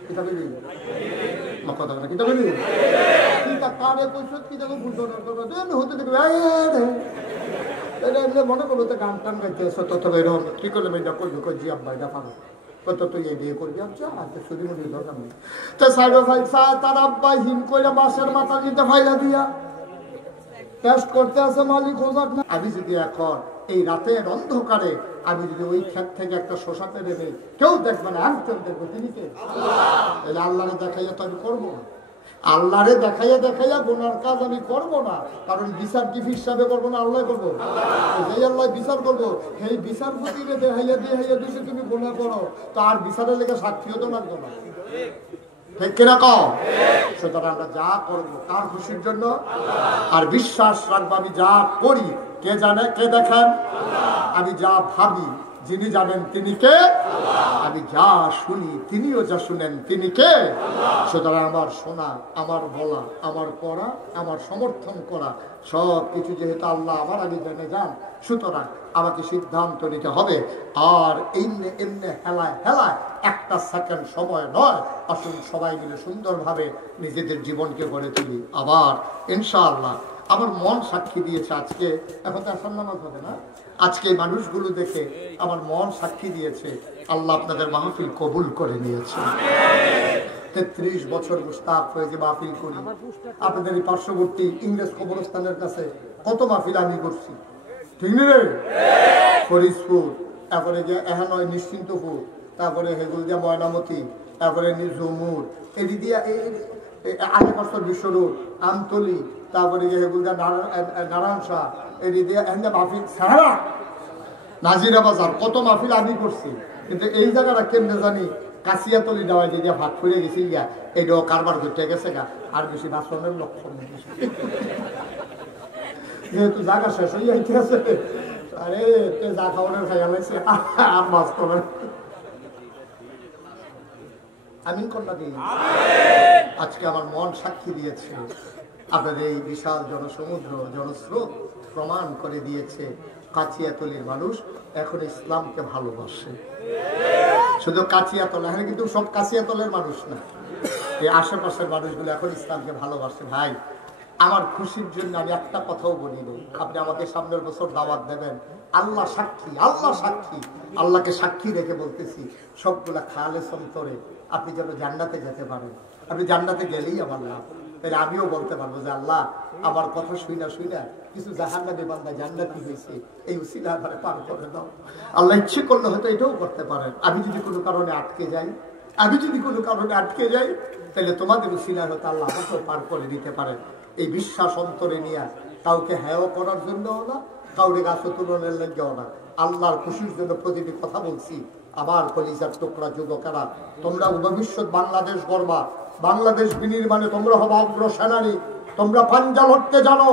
কিতাবে দিই কথা না কিতাবে দিই কিতা কারে কইছত কি দেখো ভুল করবে দেন হতে দেখবে এমনি মনে করবো তো গান টান গাইতে এসো তত এরকম কি করলে মেয়েটা করবি কই জি আব্বা এটা পারো কত তুই এই দিয়ে করবি আচ্ছা আচ্ছা শুধু মনে দরকার নেই তো সাইডো সাইড তার আব্বা হিম করে বাসের মাথা নিতে ফাইলা দিয়া টেস্ট করতে আছে মালিক খোঁজাক না আমি যদি এখন এই রাতের অন্ধকারে আমি যদি ওই ক্ষেত থেকে একটা শশা পেরে নেই কেউ দেখবে না একজন দেখবো তিনি কে তাহলে আল্লাহরে দেখাইয়া তো আমি করবো না আল্লাহরে দেখাইয়া দেখাইয়া গোনার কাজ আমি করবো না কারণ বিচার কি হিসাবে করবো না আল্লাহ করবো যেই আল্লাহ বিচার করবো সেই বিচার প্রতিকে দেখাইয়া দেখাইয়া যদি তুমি গোনা করো তার বিচারের লেগে সাক্ষীও তো লাগতো না ঠিক কিনা কও সুতরাং আমরা যা করবো তার খুশির জন্য আর বিশ্বাস রাখবো আমি যা করি কে জানে কে দেখেন আমি যা ভাবি যিনি জানেন তিনি কে আমি যা শুনি তিনিও যা শুনেন তিনি কে সুতরাং আমার শোনা আমার বলা আমার করা আমার সমর্থন করা সব কিছু যেহেতু আল্লাহ আমার আগে জেনে যান সুতরাং আমাকে সিদ্ধান্ত নিতে হবে আর এমনি এমনি হেলায় হেলায় একটা সেকেন্ড সময় নয় আসুন সবাই মিলে সুন্দরভাবে নিজেদের জীবনকে গড়ে তুলি আবার ইনশাআল্লাহ আমার মন সাক্ষী দিয়েছে আজকে এখন তো আসার নামাজ হবে না আজকে এই মানুষগুলো দেখে আমার মন সাক্ষী দিয়েছে আল্লাহ আপনাদের মাহফিল কবুল করে নিয়েছে 33 বছর মুস্তাক হয়ে যে মাহফিল করি আপনাদের এই পার্শ্ববর্তী ইংরেজ কবরস্থানের কাছে কত মাহফিল আমি করছি ঠিক নেই রে ফরিদপুর তারপরে যে এহানয় নিশ্চিন্তপুর তারপরে হেগুলদিয়া ময়নামতি তারপরে জমুর এদিকে আগে বছর বিশ্বরোড আমতলি তারপরে যে হেগুলদিয়া নারায়ণ শাহ এদিকে মাহফিল সাহারা নাজিরা বাজার কত মাহফিল আমি করছি কিন্তু এই জায়গাটা কেমনে জানি কাশিয়াতলি দেওয়ায় যে ভাত ফুরে গেছি গা এইটাও কারবার করতে গেছে গা আর বেশি বাসনের লক্ষণ যেহেতু জায়গা শেষ হয়ে যাইতেছে আরে যা খাওয়ানোর খাইয়া লাগছে আর মাছ করেন আমি কন্যা দিই আজকে আমার মন সাক্ষী দিয়েছে আপনাদের এই বিশাল জনসমুদ্র জনস্রোত প্রমাণ করে দিয়েছে কাছিয়াতলির মানুষ এখন ইসলামকে ভালোবাসে শুধু কাছিয়াতল এখানে কিন্তু সব কাছিয়াতলের মানুষ না এই আশেপাশের মানুষগুলো এখন ইসলামকে ভালোবাসে ভাই আমার খুশির জন্য আমি একটা কথাও বলি নাই আপনি আমাকে সামনের বছর দাওয়াত দেবেন আল্লাহ সাক্ষী আল্লাহকে সাক্ষী রেখে বলতেছি সবগুলা খালেস অন্তরে আপনি যেন জান্নাতে যেতে পারেন আপনি জান্নাতে গেলেই আমার লাভ তাহলে আমিও বলতে পারবো যে আল্লাহ আমার কথা শুইনা কিছু জাহান্নামী বান্দা জান্নাতি হয়েছে এই উসিলা আমারে পার করে দাও আল্লাহ ইচ্ছে করলে হয়তো এটাও করতে পারেন আমি যদি কোনো কারণে আটকে যাই তাহলে তোমাদের উসিলা হয়তো আল্লাহ আমাকেও পার করে দিতে পারেন এই বিশ্বাস অন্তরে নিয়ে কাউকে হেয় করার জন্যও না কাউকে গাছ তুলনের লেগেও না আল্লাহর খুশির জন্য প্রতিটি কথা বলছি আবার কলিজার টুকরা যুবকেরা তোমরা ভবিষ্যৎ বাংলাদেশ গড়বা বাংলাদেশ বিনির্মাণে তোমরা হবা অগ্রসেনানী তোমরা পাঞ্জা লড়তে জানো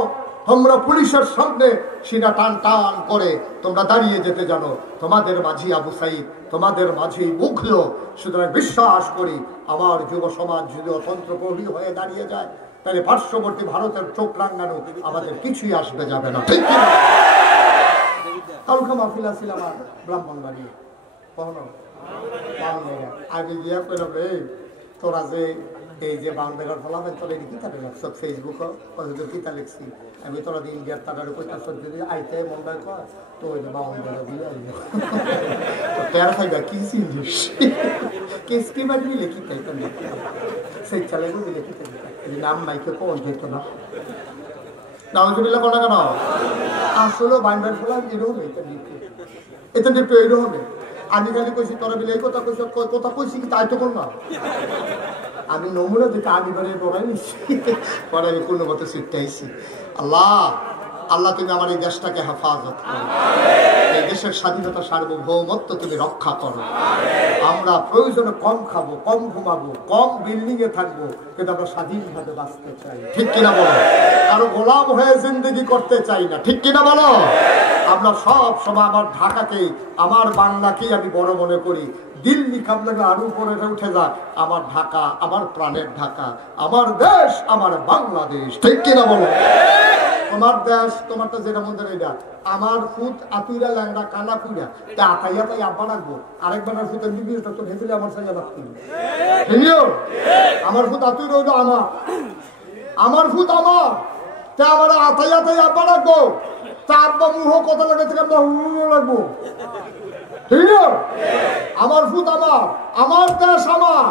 তোমরা পুলিশের সামনে সিনা টান টান করে তোমরা দাঁড়িয়ে যেতে জানো তোমাদের মাঝি আবু সাইদ তোমাদের মাঝি মুখলো সুতরাং বিশ্বাস করি আমার যুব সমাজ যদি অতন্ত্র প্রহরী হয়ে দাঁড়িয়ে যায় তাহলে পার্শ্ববর্তী ভারতের চোখ রাঙানো আমাদের কিছুই আসবে যাবে না ঠিক কিনা কালকে মাহফিল আছিল আমার ব্রাহ্মণবাড়ি কখনো আগে গিয়া পেলাম রে তোরা যে এই যে বাউন্ডার ফলাফেন তোরা এটি কিতা লাগছ ফেসবুক কিতা লিখছি আমি তোরা দিন ইন্ডিয়ার টাকার উপর যদি আইতে মন্ডায় কর তো ওই বাউন্ডার দিয়ে আইব টের খাইবা কি চিনিস কেসকি বাড়ি দিলে কি তাই তুমি সেই চালে দিলে কি তাই নাম মাইকে কোন যেত না নাউজুবিল্লাহ কোন কেন আসলে বাউন্ডার ফলা এরকম এটা নিতে এরকম আমি খালি কইছি তোরা বিলে কথা কইছ কথা কইছি কি তাই তো কোন না আমি নমুনা দেখে আমি বারে পড়াই নিছি পরে আমি কোনো মতে শিখতেইছি আল্লাহ আল্লাহ তুমি আমার এই দেশটাকে হেফাজত করো এই দেশের স্বাধীনতা সার্বভৌমত্ব তুমি রক্ষা করো আমরা প্রয়োজনে কম খাবো কম ঘুমাবো কম বিল্ডিং এ থাকবো কিন্তু আমরা স্বাধীনভাবে বাঁচতে চাই ঠিক কিনা বলো কারো গোলাম হয়ে জিন্দগি করতে চাই না ঠিক কিনা বলো আমরা সব সময় আমার ঢাকাকে আমার বাংলাকেই আমি বড় মনে করি দিল্লি কামলাকে আরো উপরে উঠে যাক আমার ঢাকা আমার প্রাণের ঢাকা আমার দেশ আমার বাংলাদেশ ঠিক কিনা বলো তোমার দেশ তোমারটা যেটা মধ্যে এটা আমার ফুট আতুইরা ল্যাংড়া কানা পুইরা তা আতাইয়া তাই আব্বা রাখবো আরেকবার ফুটের বিবিটা তো ভেতরে আমার সাইয়া রাখতে আমার ফুট আতুইরা হইলো আমার ফুট আমার তা আমার আতাইয়া তাই আব্বা রাখবো তা আব্বা মুহ কথা লাগে থেকে আমরা রাখবো ঠিক আমার ফুট আমার দেশ আমার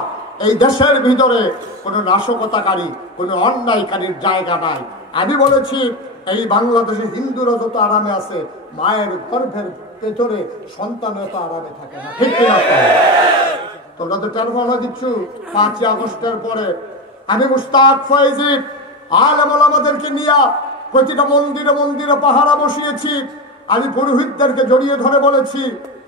এই দেশের ভিতরে কোনো নাশকতাকারী কোনো অন্যায়কারীর জায়গা নাই আমি বলেছি এই বাংলাদেশে হিন্দুরা যত আরামে আছে মায়ের গর্ভের পেছনে সন্তান এত আরামে থাকে না ঠিক কিনা তোমরা তো টেলিফোন দিচ্ছ 5 আগস্টের পরে আমি মুস্তাক ফয়েজি আলেম ওলামাদেরকে নিয়ে প্রতিটা মন্দিরে মন্দিরে পাহারা বসিয়েছি আমি পুরোহিতদেরকে জড়িয়ে ধরে বলেছি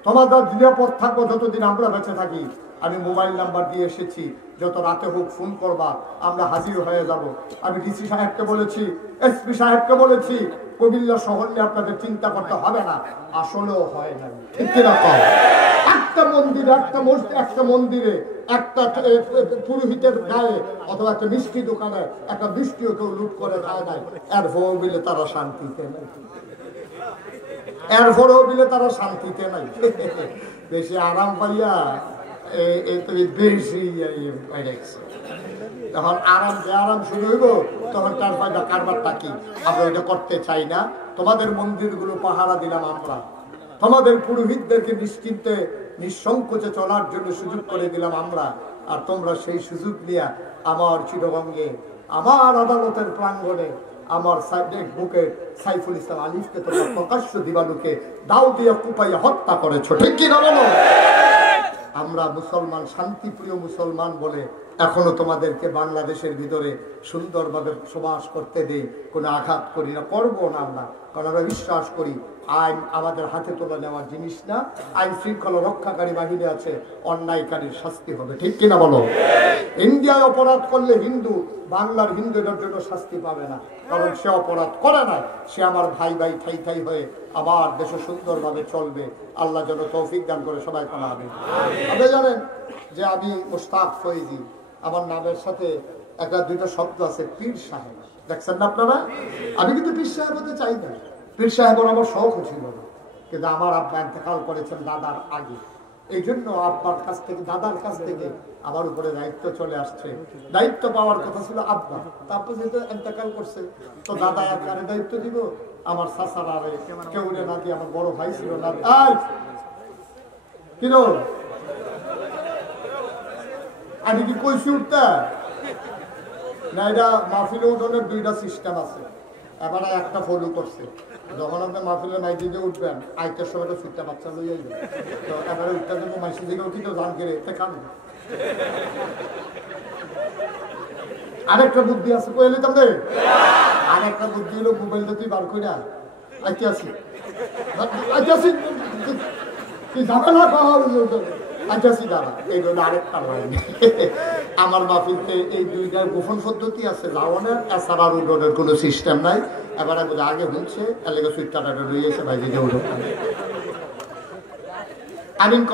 তোমাদের নিরাপদ থাকবো যতদিন আমরা বেঁচে থাকি আমি মোবাইল নাম্বার দিয়ে এসেছি যত রাতে হোক ফোন করবা আমরা হাজির হয়ে যাব আমি ডিসি সাহেবকে বলেছি এসপি সাহেবকে বলেছি কুমিল্লা শহর নিয়ে আপনাদের চিন্তা করতে হবে না আসলেও হয় না ঠিক কিনা একটা মন্দিরে একটা মন্দিরে একটা পুরোহিতের গায়ে অথবা একটা মিষ্টি দোকানে একটা মিষ্টিও কেউ লুট করে খায় নাই এর ফলেও বিলে তারা শান্তিতে নাই এরপরেও বিলে তারা শান্তিতে নাই বেশি আরাম পাইয়া বেশি তখন আরাম শুরু হইব তখন তার ফায়দা কারবারটা কি আমরা ওইটা করতে চাই না তোমাদের মন্দিরগুলো পাহারা দিলাম আমরা তোমাদের পুরোহিতদেরকে নিশ্চিন্তে নিঃসংকোচে চলার জন্য সুযোগ করে দিলাম আমরা আর তোমরা সেই সুযোগ নিয়ে আমার চিরবঙ্গে আমার আদালতের প্রাঙ্গণে আমার বুকে সাইফুল ইসলাম আলিফকে তোমরা প্রকাশ্য দিবালুকে দাও দিয়ে কুপাইয়া হত্যা করেছো ঠিক কি না বলো আমরা মুসলমান শান্তিপ্রিয় মুসলমান বলে এখনো তোমাদেরকে বাংলাদেশের ভিতরে সুন্দরভাবে বসবাস করতে দেই কোনো আঘাত করি না করবো না আমরা কারণ আমরা বিশ্বাস করি আইন আমাদের হাতে তোলা নেওয়ার জিনিস না আইন শৃঙ্খলা রক্ষাকারী বাহিনী আছে অন্যায়কারীর শাস্তি হবে ঠিক কিনা বলো ইন্ডিয়ায় অপরাধ করলে হিন্দু বাংলার হিন্দুদের জন্য শাস্তি পাবে না কারণ সে অপরাধ করে না সে আমার ভাই ভাই ঠাই ঠাই হয়ে আমার দেশে সুন্দরভাবে চলবে আল্লাহ যেন তৌফিক দান করে সবাই পালাবে আপনি জানেন যে আমি মুস্তাক ফয়েজি আমার নামের সাথে একটা দুইটা শব্দ আছে পীর সাহেব দেখছেন না আপনারা আমি কিন্তু পীর সাহেব হতে চাই না পীর সাহেবের আমার শখ ছিল না কিন্তু আমার আব্বা ইন্তেকাল করেছেন দাদার আগে এই জন্য আব্বার কাছ থেকে দাদার কাছ থেকে আমার উপরে দায়িত্ব চলে আসছে দায়িত্ব পাওয়ার কথা ছিল আব্বা তারপর যেহেতু ইন্তেকাল করছে তো দাদা আর কারে দায়িত্ব দিব আমার চাচার আরে কেউ না দিয়ে আমার বড় ভাই ছিল না কি আমি কি কইছি উঠতে না এটা মাহফিলে উঠোনের দুইটা সিস্টেম আছে এবার একটা ফলো করছে যখন আপনি মাহফিলে নাই দিকে উঠবেন আইটার সময় তো ছুটটা বাচ্চা লই যাইবে তো এবারে উঠতে যাবো মাইসি দিকে উঠি তো জান কেড়ে এতে কাঁদবে আরেকটা বুদ্ধি আছে কইলে তাহলে আরেকটা বুদ্ধি হলো মোবাইলটা তুই বার কইরা আইতে আসি তুই যাবে না আমার মাহফিলতে এই দুইটা গোপন পদ্ধতি আছে লাউনের এছাড়া উডনের কোনো সিস্টেম নাই এবার আগে হচ্ছে এলাকা সুইটাটা রয়েছে ভাই যে উঠো আমিন ক